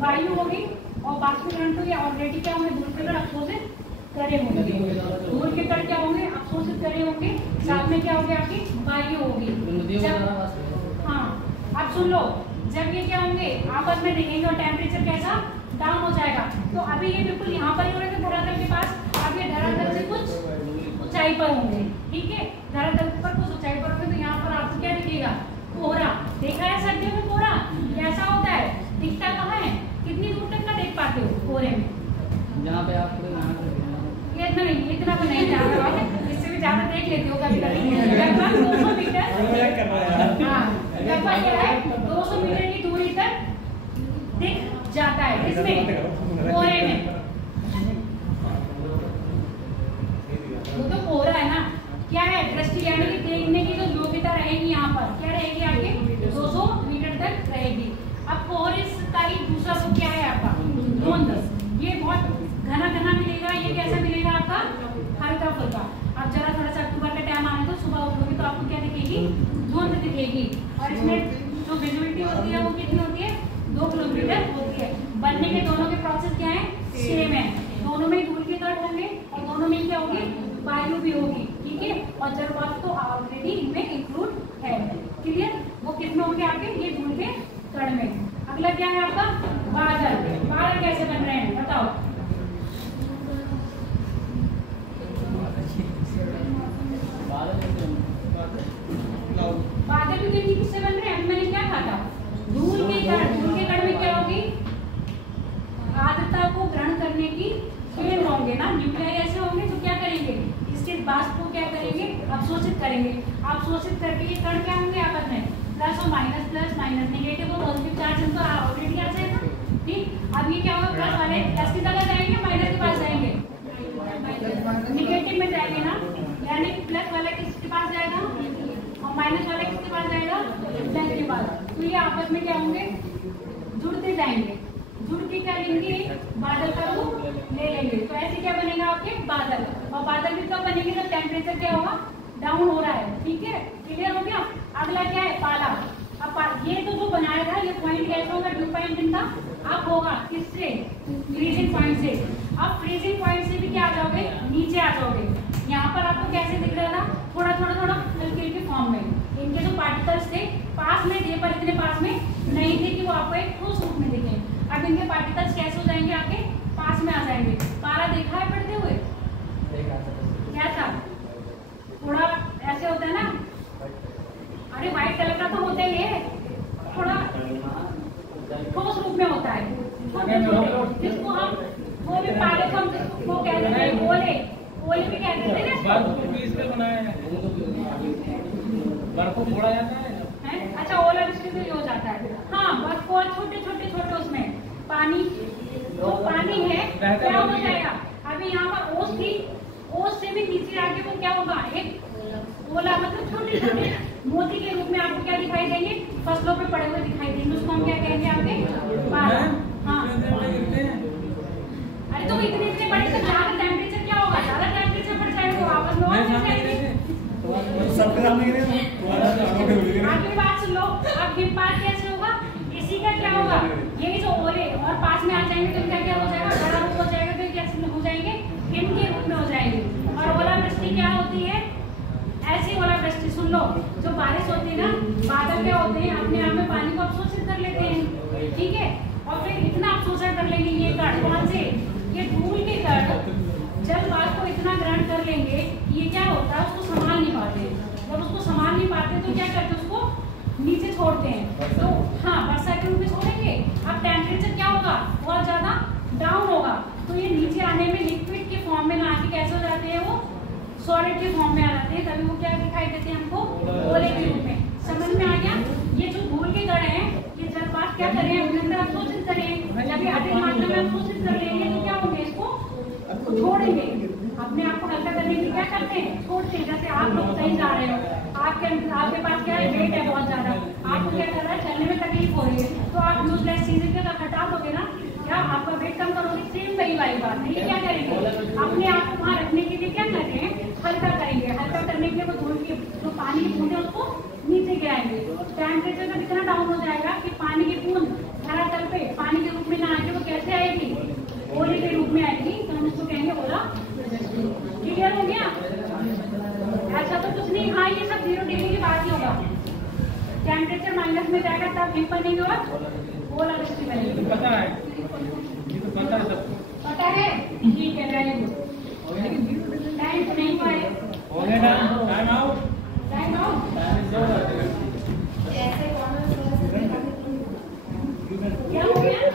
वायु होगी और बाष्पीकरण तो ये ऑलरेडी क्या होंगे, धूल के कण अवशोषित करे होंगे। धूल के कण क्या होंगे, अवशोषित करे होंगे। साथ में क्या होगी, आपकी वायु होगी। हाँ, अब सुन लो, जब ये क्या होंगे आपस में देखेंगे और टेम्परेचर कैसा डाउन हो जाएगा। तो अभी ये बिल्कुल यहाँ पर ही हो रहे थे धरातल के पास, अब ये धरातल से कुछ ऊंचाई पर होंगे। ठीक है, धरातल पर कुछ ऊंचाई पर होंगे। तो यहाँ पर आपको क्या दिखेगा, कोहरा। देखा है सर्दियों में कोहरा कैसा होता है, दिखता कहाँ है, कितनी दूर तक का देख पाते हो कोहरे में, जहाँ पे आप ये इतना नहीं, इतना तो नहीं जा रहा है, इससे भी ज्यादा देख लेते हो कभी कभी, लगभग 200 मीटर। हाँ, लगभग क्या है 200 मीटर की दूरी तक दिख जाता है। इसमें कोहरे में वो तो कोहरा है ना, क्या है, दृष्टि यानी कि देखने की जो योग्यता रहेगी यहाँ पर क्या रहेगी, आपके 200 मीटर तक रहेगी। अब कोहरे का ही दूसरा रूप क्या है आपका, धुंध। ये बहुत घना घना मिलेगा, ये कैसा मिलेगा आपका, हल्का फुल्का। अब जरा थोड़ा सा अक्टूबर का टाइम आने तो सुबह उठोगे तो आपको क्या दिखेगी, धुंध दिखेगी। और इसमें जो विजिबिलिटी होती है वो कितनी होती है, 2 किलोमीटर होती है। बनने के दोनों के प्रोसेस क्या है, सेम है। दोनों में धूल के कण होंगे और दोनों में क्या होगी, वायु भी होगी। ठीक है, और जलवायु तो ऑलरेडी इनमें इंक्लूड है। क्लियर, वो किसमें होंगे आपके, ये धूल के कण में। अगला क्या है आपका, बादल। बादल कैसे बन रहे हैं बताओ। बादल भी देखिए किससे बन रहे हैं, अभी मैंने क्या कहा था, धूल के कण। धूल के कण में क्या होगी, आर्द्रता को ग्रहण करने की केंद्र होंगे ना, न्यूक्लियाई ऐसे होंगे जो क्या करेंगे, इसके बाष्प को क्या करेंगे, अवशोषित करेंगे। अवशोषित करके ये कण क्या होंगे आपस में, प्लस और माइनस, प्लस माइनस, नेगेटिव और पॉजिटिव चार्ज इनको ऑलरेडी आ जाएगा। ठीक, अब ये क्या होगा, प्लस वाले प्लस की जगह जाएंगे, माइनस के पास जाएंगे, निगेटिव में जाएंगे ना, यानी प्लस वाला किसके पास जाएगा और माइनस वाला किसके पास जाएगा, प्लस के पास। तो ये आपस में क्या होंगे, जुड़ते जाएंगे, जुड़ के क्या लेंगे, बादल का रूप ले लेंगे। तो ऐसे क्या बनेगा आपके बादल, और बादल भी कब बनेंगे जब टेम्परेचर क्या होगा, डाउन हो रहा है। ठीक है, क्लियर हो गया। अगला क्या है, पाला। अब ये तो जो बनाया था ये पॉइंट कैसा होगा, ड्यू पॉइंट इनका अब होगा किससे, फ्रीजिंग पॉइंट से। अब फ्रीजिंग पॉइंट से भी क्या आ जाओगे, नीचे आ जाओगे। यहाँ पर आपको कैसे दिख रहा था, थोड़ा थोड़ा थोड़ा हल्के हल्के फॉर्म में। इनके जो पार्टिकल्स थे पास में थे, पर इतने पास में नहीं थे कि वो आपको एक ठोस रूप में दिखे। अब इनके पार्टिकल्स कैसे हो जाएंगे, आपके पास में आ जाएंगे। पारा देखा है पढ़ते हुए, कैसा थोड़ा ऐसे होता है ना, अरे व्हाइट कलर का तो होता ही है, थोड़ा ठोस रूप में होता है, जिसको हम वो भी पारे को हम वो कहते हैं गोले, गोले भी कहते हैं ना। इससे बनाया है, बर्फ को फोड़ा जाता है। अच्छा, ओला डिस्ट्रीब्यूट हो जाता है। हाँ, बर्फ को छोटे छोटे छोटे उसमें पानी, तो पानी है क्या हो जाएगा। अभी यहाँ पर ओस थी, ओस से भी नीचे आके वो क्या होगा, एक ओला, मतलब छोटे छोटे मोती के रूप में आपको क्या दिखाई देंगे, फसलों पे पड़े हुए दिखाई देंगे। उसको हम क्या कहेंगे, आपके पारा। हाँ, अरे तो इतने इतने बड़े से ज्यादा टेम्परेचर क्या होगा, ज्यादा टेम्परेचर बढ़ जाएगा, वापस में आगे बात सुन लो। अब हिमपात कैसे होगा, इसी का क्या होगा, यही जो ओले और पास में आ जाएंगे तो इनका क्या हो जाएगा, बड़ा रूप हो जाएगा, तो कैसे हो जाएंगे, हिम के रूप में हो जाएंगे। और ओलावृष्टि क्या होती है, ऐसी ओलावृष्टि सुन लो, जो बारिश होती है ना, बादल क्या होते हैं, अपने आप में पानी को अवशोषित कर लेते हैं। ठीक है, और फिर इतना अवशोषण कर लेंगे ये कण, कौन से, ये धूल के कण जल वाष्प को इतना ग्रहण कर लेंगे कि ये क्या होता है, उसको संभाल नहीं पाते। जब उसको संभाल नहीं पाते तो क्या करते हैं, उसको नीचे छोड़ते हैं। तो हाँ, वर्षा के रूप में छोड़ेंगे। अब टेम्परेचर क्या होगा, बहुत ज्यादा डाउन होगा, तो ये नीचे आने में लिक्विड के फॉर्म में ना आके कैसे हो जाते हैं, वो सॉलिड के फॉर्म में आ जाते हैं। तभी वो क्या दिखाई देते हैं हमको, ओले के रूप में। समझ में आ गया। ये जो धूल के कण हैं, ये जलवाष्प क्या करें, अपने अंदर अवशोषित करें। जब ये अधिक मात्रा में अवशोषित कर लेंगे तो क्या होंगे, इसको छोड़ेंगे, अपने आप को हल्का करने के लिए क्या करते हैं, छोड़ते हैं। जैसे आप लोग कहीं जा रहे हो, आपके पास क्या है, वेट है बहुत ज्यादा, आपको क्या कर रहा है, चलने में तकलीफ हो रही है, तो आप यूजलेस चीजें के अगर हटा दोगे ना, क्या आपका वेट कम करोगे, सेम वही वाली बात है। ये क्या करेंगे, अपने आप को वहाँ रखने के लिए क्या करते हैं, हल्का करेंगे। हल्का करने के लिए वो धूल की जो पानी की बूंदे उसको नीचे गिराएंगे। टेम्परेचर का इतना डाउन हो जाएगा कि पानी की बूंद धरातल पे पानी के रूप में ना आके वो कैसे आएगी, ओले के रूप में आएगी। तो हम उसको कहेंगे ओला। क्लियर हो गया। ऐसा तो कुछ नहीं, हाँ ये सब 0 डिग्री की बात ही होगा। टेम्परेचर माइनस में जाएगा तब हिम बनेंगे और ओलावृष्टि बनेगी। पता है, ये तो पता है सबको, पता है। ठीक है, वेरी गुड। टाइम तो नहीं पाए, हो गया टाइम आउट, टाइम आउट। ऐसे क्या हो गया, क्या हो रही है?